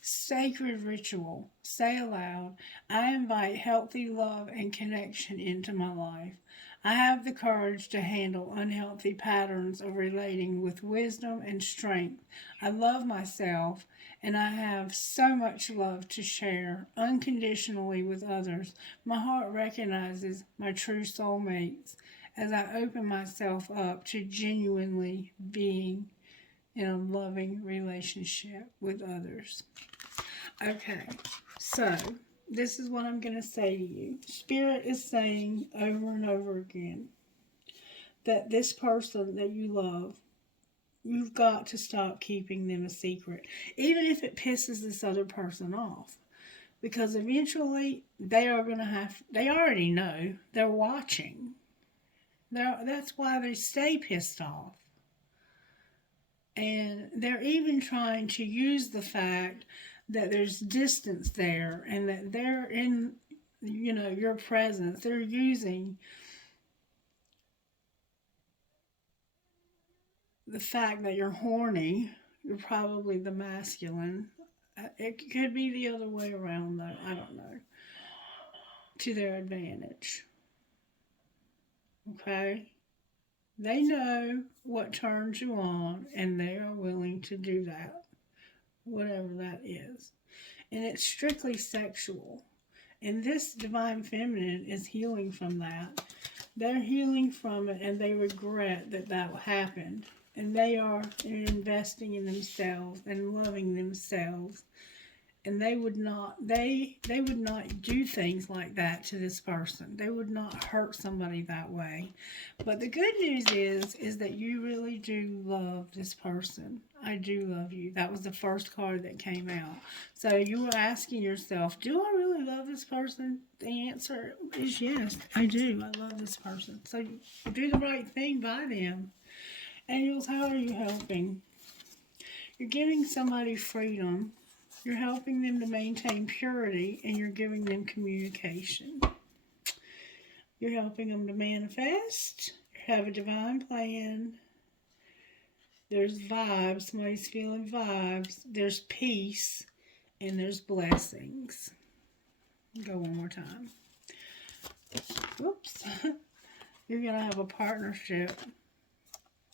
Sacred ritual. Say aloud, I invite healthy love and connection into my life. I have the courage to handle unhealthy patterns of relating with wisdom and strength. I love myself, and I have so much love to share unconditionally with others. My heart recognizes my true soulmates as I open myself up to genuinely being in a loving relationship with others. Okay, so this is what I'm going to say to you. Spirit is saying over and over again that this person that you love, you've got to stop keeping them a secret, even if it pisses this other person off. Because eventually they are going to they already know, they're watching. That's why they stay pissed off. And they're even trying to use the fact that there's distance there and that they're in, your presence. They're using the fact that you're horny. You're probably the masculine. It could be the other way around, though. I don't know. To their advantage. Okay? They know what turns you on, and they are willing to do that, whatever that is. And it's strictly sexual. And this divine feminine is healing from that. They're healing from it, and they regret that happened. And they are investing in themselves and loving themselves. And they would not do things like that to this person. They would not hurt somebody that way. But the good news is that you really do love this person. I do love you. That was the first card that came out. So you were asking yourself, do I really love this person? The answer is yes, I do. I love this person. So do the right thing by them. Angels, how are you helping? You're giving somebody freedom. You're helping them to maintain purity, and you're giving them communication. You're helping them to manifest. You have a divine plan. There's vibes. Somebody's feeling vibes. There's peace, and there's blessings. Go one more time. Whoops. You're going to have a partnership.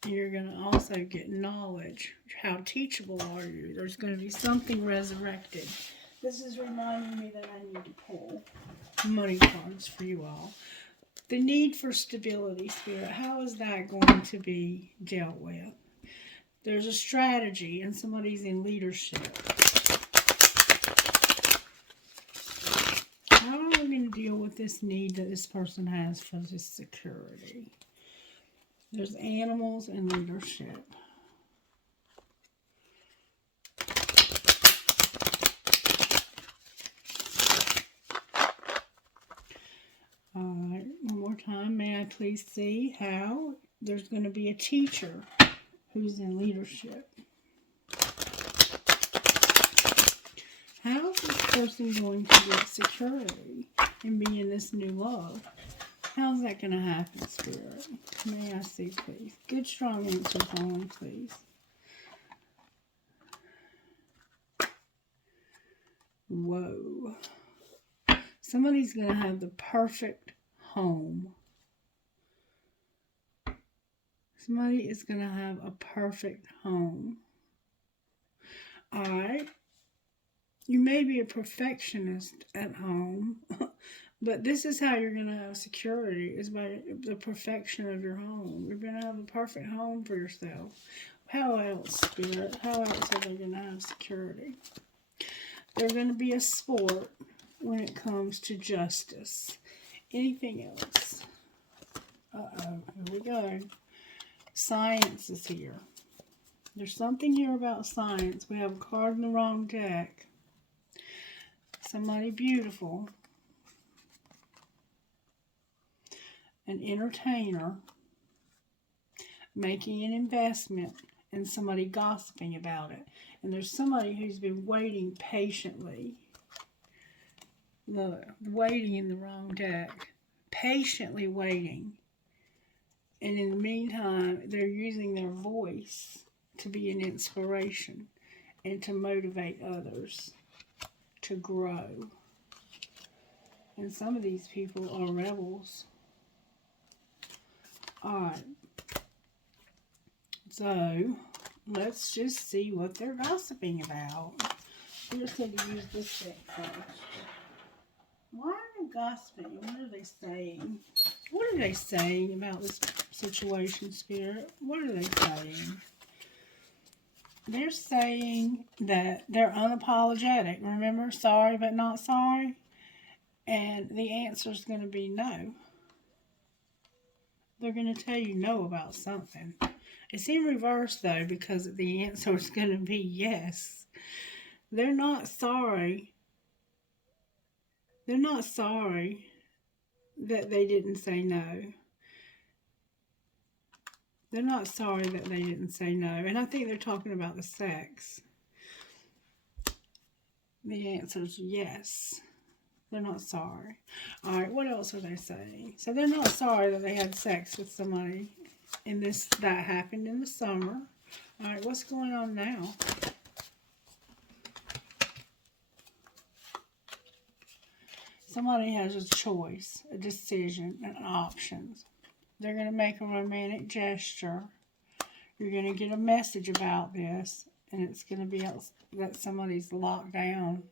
You're going to also get knowledge. How teachable are you? There's going to be something resurrected. This is reminding me that I need to pull money cards for you all. The need for stability, Spirit. How is that going to be dealt with? There's a strategy, and somebody's in leadership. How are we going to deal with this need that this person has for this security? There's animals and leadership. All right, one more time. May I please see how there's going to be a teacher who's in leadership? How is this person going to get security and be in this new love? How's that going to happen, Spirit? May I see, please? Good, strong answers on, please. Whoa. Somebody's going to have the perfect home. Somebody is going to have a perfect home. All right. You may be a perfectionist at home, but this is how you're going to have security, is by the perfection of your home. You're going to have a perfect home for yourself. How else, Spirit? How else are they going to have security? They're going to be a sport when it comes to justice. Anything else? Uh-oh, here we go. Science is here. There's something here about science. We have a card in the wrong deck. Somebody beautiful. An entertainer making an investment, and somebody gossiping about it. And there's somebody who's been waiting patiently. Look, waiting in the wrong deck. Patiently waiting. And in the meantime, they're using their voice to be an inspiration and to motivate others to grow. And some of these people are rebels. Alright. So, let's just see what they're gossiping about. We just had to use this deck first. Why are they gossiping? What are they saying? What are they saying about this situation, Spirit? What are they saying? They're saying that they're unapologetic. Remember, sorry but not sorry? And the answer is going to be no. They're going to tell you no about something. It's in reverse, though, because the answer is going to be yes. They're not sorry. They're not sorry that they didn't say no. They're not sorry that they didn't say no. And I think they're talking about the sex. The answer is yes. They're not sorry. All right, what else are they saying? So they're not sorry that they had sex with somebody that happened in the summer. All right, what's going on now? Somebody has a choice, a decision, and options. They're going to make a romantic gesture. You're going to get a message about this, and it's going to be that somebody's locked down.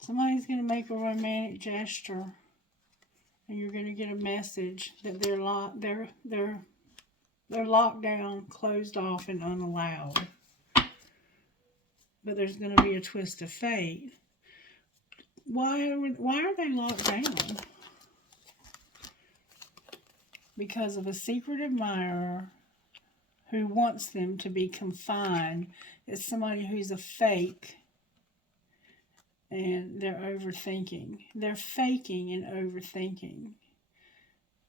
Somebody's going to make a romantic gesture, and you're going to get a message that they're locked down, closed off, and unallowed. But there's going to be a twist of fate. Why are they locked down? Because of a secret admirer who wants them to be confined. It's somebody who's a fake, and they're overthinking. They're faking and overthinking.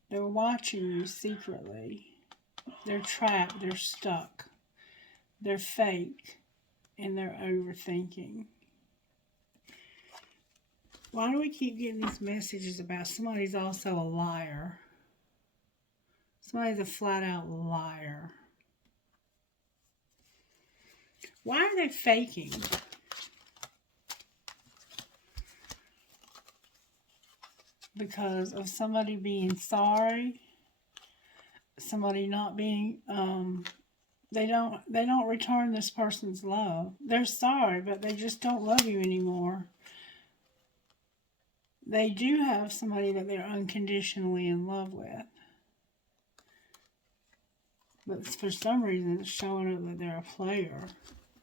They're watching you secretly. They're trapped. They're stuck. They're fake, and they're overthinking. Why do we keep getting these messages about somebody's also a liar? Somebody's a flat-out liar. Why are they faking? Because of somebody being sorry, somebody not being, they don't return this person's love. They're sorry, but they just don't love you anymore. They do have somebody that they're unconditionally in love with. But for some reason, it's showing up that they're a player,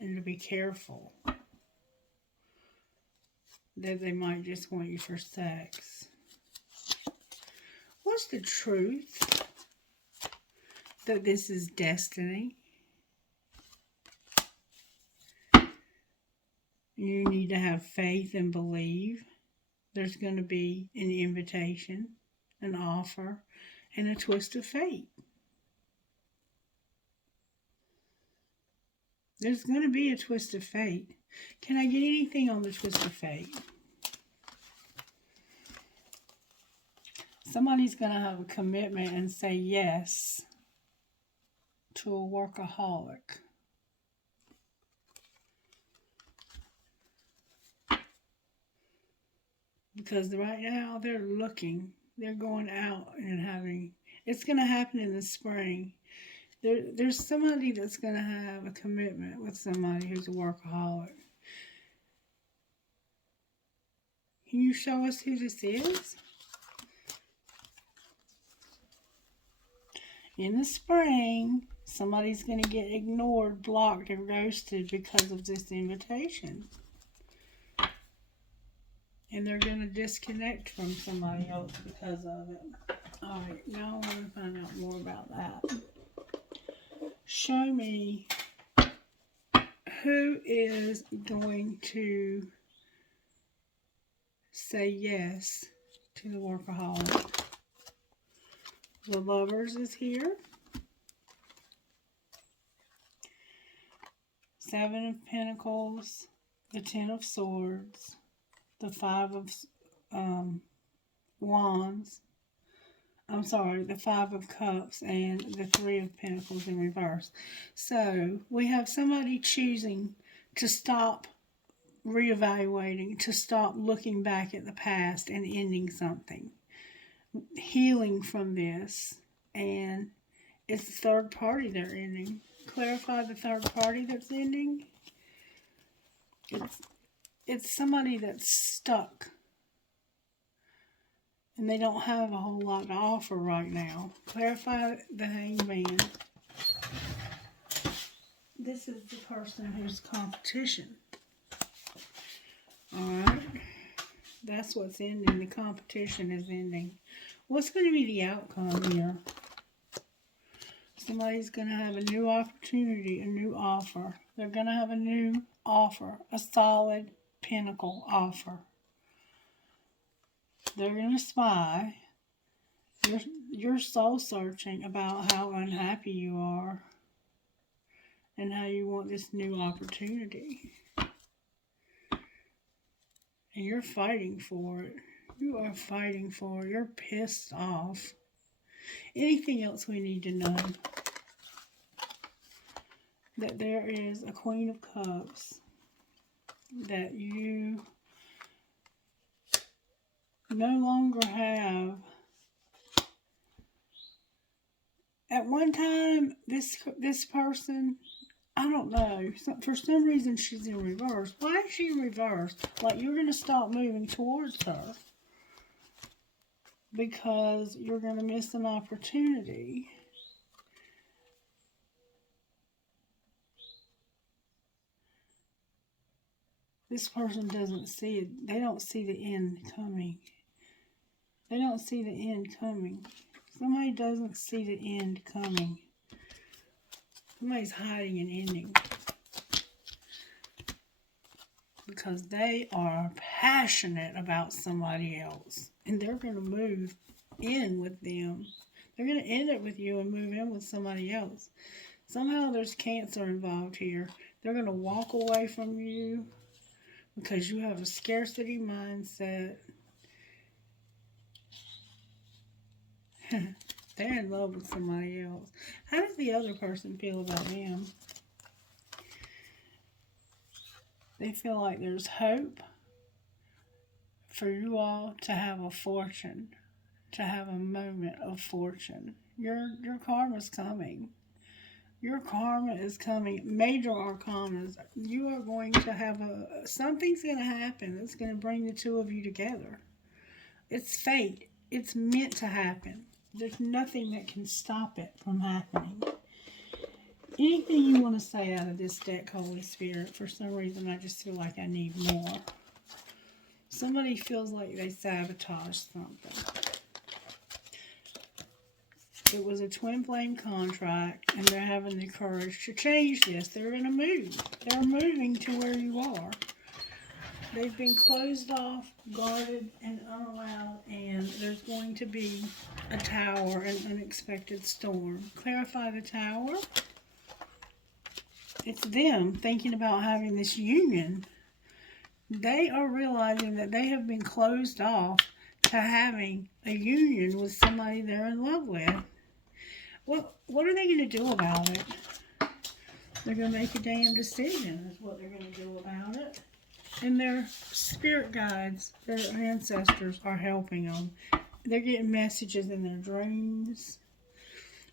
and to be careful. That they might just want you for sex. What's the truth? That this is destiny. You need to have faith and believe. There's going to be an invitation, an offer, and a twist of fate. There's going to be a twist of fate. Can I get anything on the twist of fate? Somebody's going to have a commitment and say yes to a workaholic. Because right now they're looking. They're going out and having... It's going to happen in the spring. There's somebody that's going to have a commitment with somebody who's a workaholic. Can you show us who this is? In the spring, somebody's going to get ignored, blocked, or ghosted because of this invitation. And they're going to disconnect from somebody else because of it. Alright, now I want to find out more about that. Show me who is going to say yes to the workaholic. The Lovers is here. Seven of Pentacles, the Ten of Swords, the Five of Wands. I'm sorry, the Five of Cups and the Three of Pentacles in reverse. So we have somebody choosing to stop reevaluating, to stop looking back at the past and ending something. Healing from this. And it's the third party they're ending. Clarify the third party that's ending. It's somebody that's stuck and they don't have a whole lot to offer right now. Clarify the Hangman. This is the person who's competition. Alright. That's what's ending. The competition is ending. What's going to be the outcome here? Somebody's going to have a new opportunity, a new offer. They're going to have a new offer, a solid pinnacle offer. They're going to spy. You're soul searching about how unhappy you are and how you want this new opportunity. And you're fighting for it. You are fighting for it. You're pissed off. Anything else we need to know? That there is a Queen of Cups. That you no longer have. At one time, this person, I don't know, for some reason she's in reverse. Why is she in reverse? Like, you're going to stop moving towards her because you're going to miss an opportunity. This person doesn't see it. They don't see the end coming. They don't see the end coming. Somebody doesn't see the end coming. Somebody's hiding an ending. Because they are passionate about somebody else. And they're going to move in with them. They're going to end it with you and move in with somebody else. Somehow there's Cancer involved here. They're going to walk away from you because you have a scarcity mindset. They're in love with somebody else. How does the other person feel about them? They feel like there's hope for you all to have a fortune, to have a moment of fortune. Your karma's coming. Your karma is coming. Major arcanas. You are going to have something's going to happen that's going to bring the two of you together. It's fate. It's meant to happen. There's nothing that can stop it from happening. Anything you want to say out of this deck, Holy Spirit? For some reason, I just feel like I need more. Somebody feels like they sabotaged something. It was a twin flame contract, and they're having the courage to change this. They're going to move. They're moving to where you are. They've been closed off, guarded, and unallowed, and there's going to be a tower, an unexpected storm. Clarify the tower. It's them thinking about having this union. They are realizing that they have been closed off to having a union with somebody they're in love with. What are they going to do about it? They're going to make a damn decision is what they're going to do about it. And their spirit guides, their ancestors, are helping them. They're getting messages in their dreams.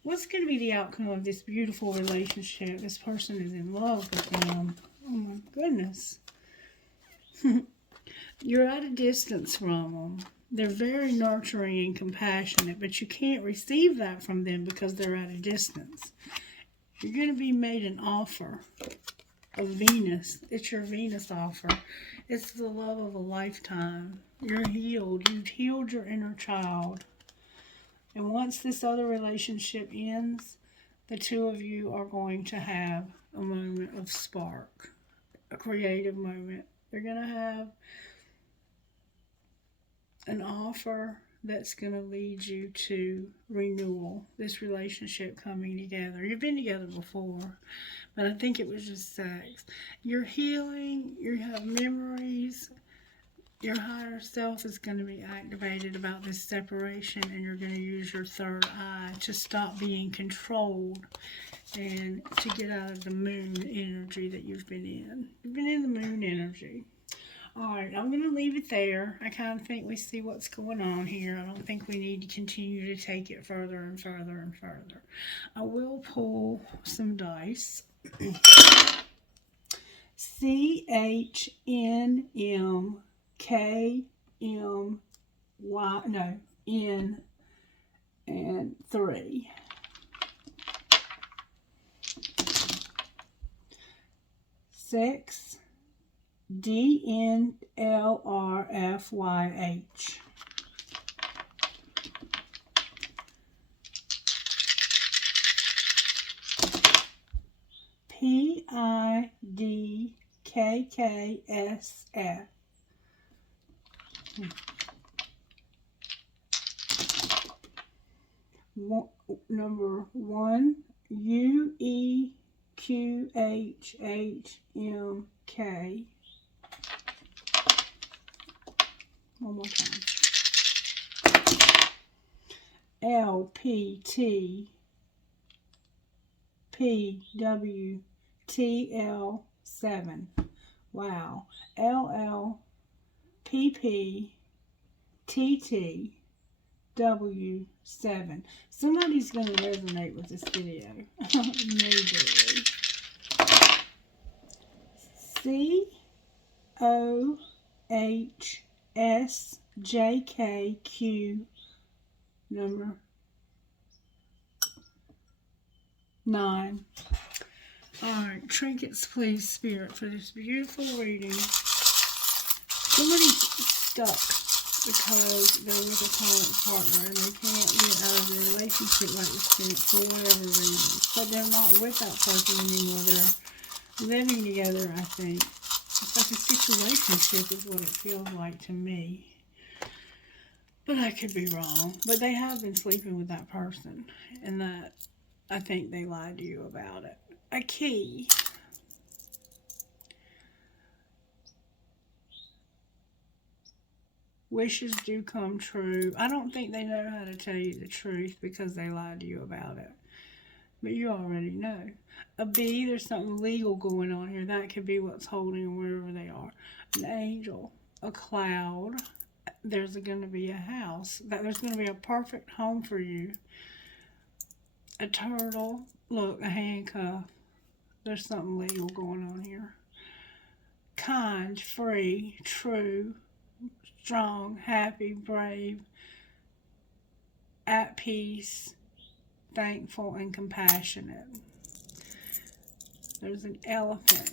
What's going to be the outcome of this beautiful relationship? This person is in love with them. Oh my goodness. You're at a distance from them. They're very nurturing and compassionate, but you can't receive that from them because they're at a distance. You're going to be made an offer of Venus. It's your Venus offer. It's the love of a lifetime. You're healed. You've healed your inner child. And once this other relationship ends, the two of you are going to have a moment of spark, a creative moment. You're going to have an offer that's going to lead you to renewal, this relationship coming together. You've been together before, but I think it was just sex. You're healing, you have memories, your higher self is going to be activated about this separation, and you're going to use your third eye to stop being controlled and to get out of the moon energy that you've been in. You've been in the moon energy. Alright, I'm going to leave it there. I kind of think we see what's going on here. I don't think we need to continue to take it further and further and further. I will pull some dice. CHNMKMY, no, N, and 3. Six, DNLRFYH. PIDKKSF. Number 1, UEQHHMK. One more time. LPTPWTL7. Wow. LLPPTTW7. Somebody's going to resonate with this video. Majorly. COHSJKQ number 9. Alright, trinkets, please, Spirit, for this beautiful reading. Somebody's stuck because they're with a current partner and they can't get out of their relationship like this for whatever reason. But they're not with that person anymore. They're living together, I think. It's like a situationship is what it feels like to me. But I could be wrong. But they have been sleeping with that person. And that, I think they lied to you about it. A key. Wishes do come true. I don't think they know how to tell you the truth because they lied to you about it. But you already know. A B, there's something legal going on here. That could be what's holding them wherever they are. An angel. A cloud. There's going to be a house. There's going to be a perfect home for you. A turtle. Look, a handcuff. There's something legal going on here. Kind, free, true, strong, happy, brave, at peace, thankful, and compassionate. There's an elephant.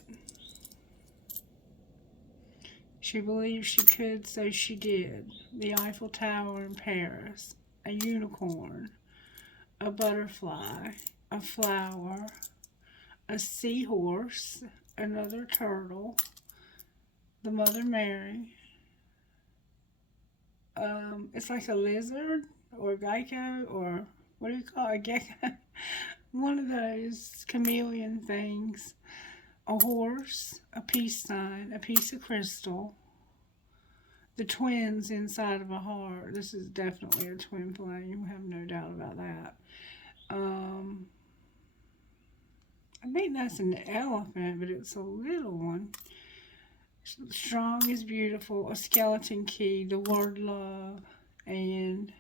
She believed she could, so she did. The Eiffel Tower in Paris. A unicorn. A butterfly. A flower. A seahorse. Another turtle. The Mother Mary. It's like a lizard or gecko or what do you call it? A gecko? One of those chameleon things. A horse, a peace sign, a piece of crystal. The twins inside of a heart. This is definitely a twin flame. You have no doubt about that. I think that's an elephant, but it's a little one. Strong is beautiful. A skeleton key. The word love. And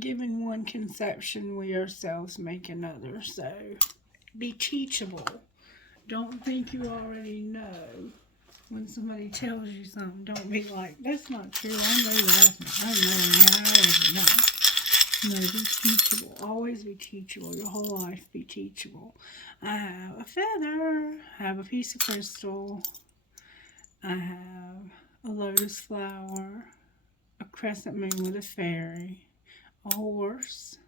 given one conception, we ourselves make another. So, be teachable. Don't think you already know. When somebody tells you something, don't be like, that's not true. I know that. I already know. No, be teachable. Always be teachable. Your whole life be teachable. I have a feather. I have a piece of crystal. I have a lotus flower. A crescent moon with a fairy. A horse.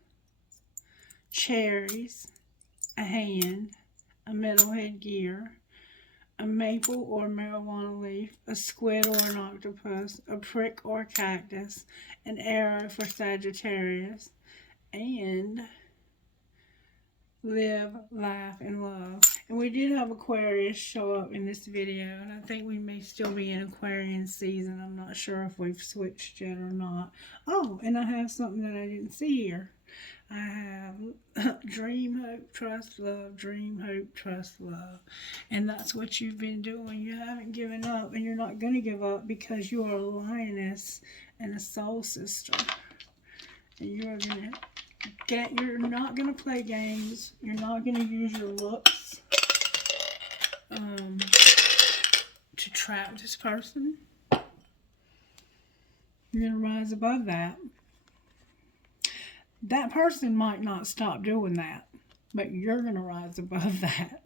Cherries. A hand. A metal headgear. A maple or marijuana leaf, a squid or an octopus, a prick or a cactus, an arrow for Sagittarius, and live, laugh, and love. And we did have Aquarius show up in this video, and I think we may still be in Aquarian season. I'm not sure if we've switched yet or not. Oh, and I have something that I didn't see here. I have dream, hope, trust, love, dream, hope, trust, love. And that's what you've been doing. You haven't given up, and you're not going to give up because you are a lioness and a soul sister. And you're not going to play games. You're not going to use your looks to trap this person. You're going to rise above that. That person might not stop doing that, but you're going to rise above that.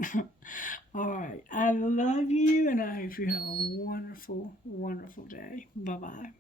All right. I love you, and I hope you have a wonderful, wonderful day. Bye-bye.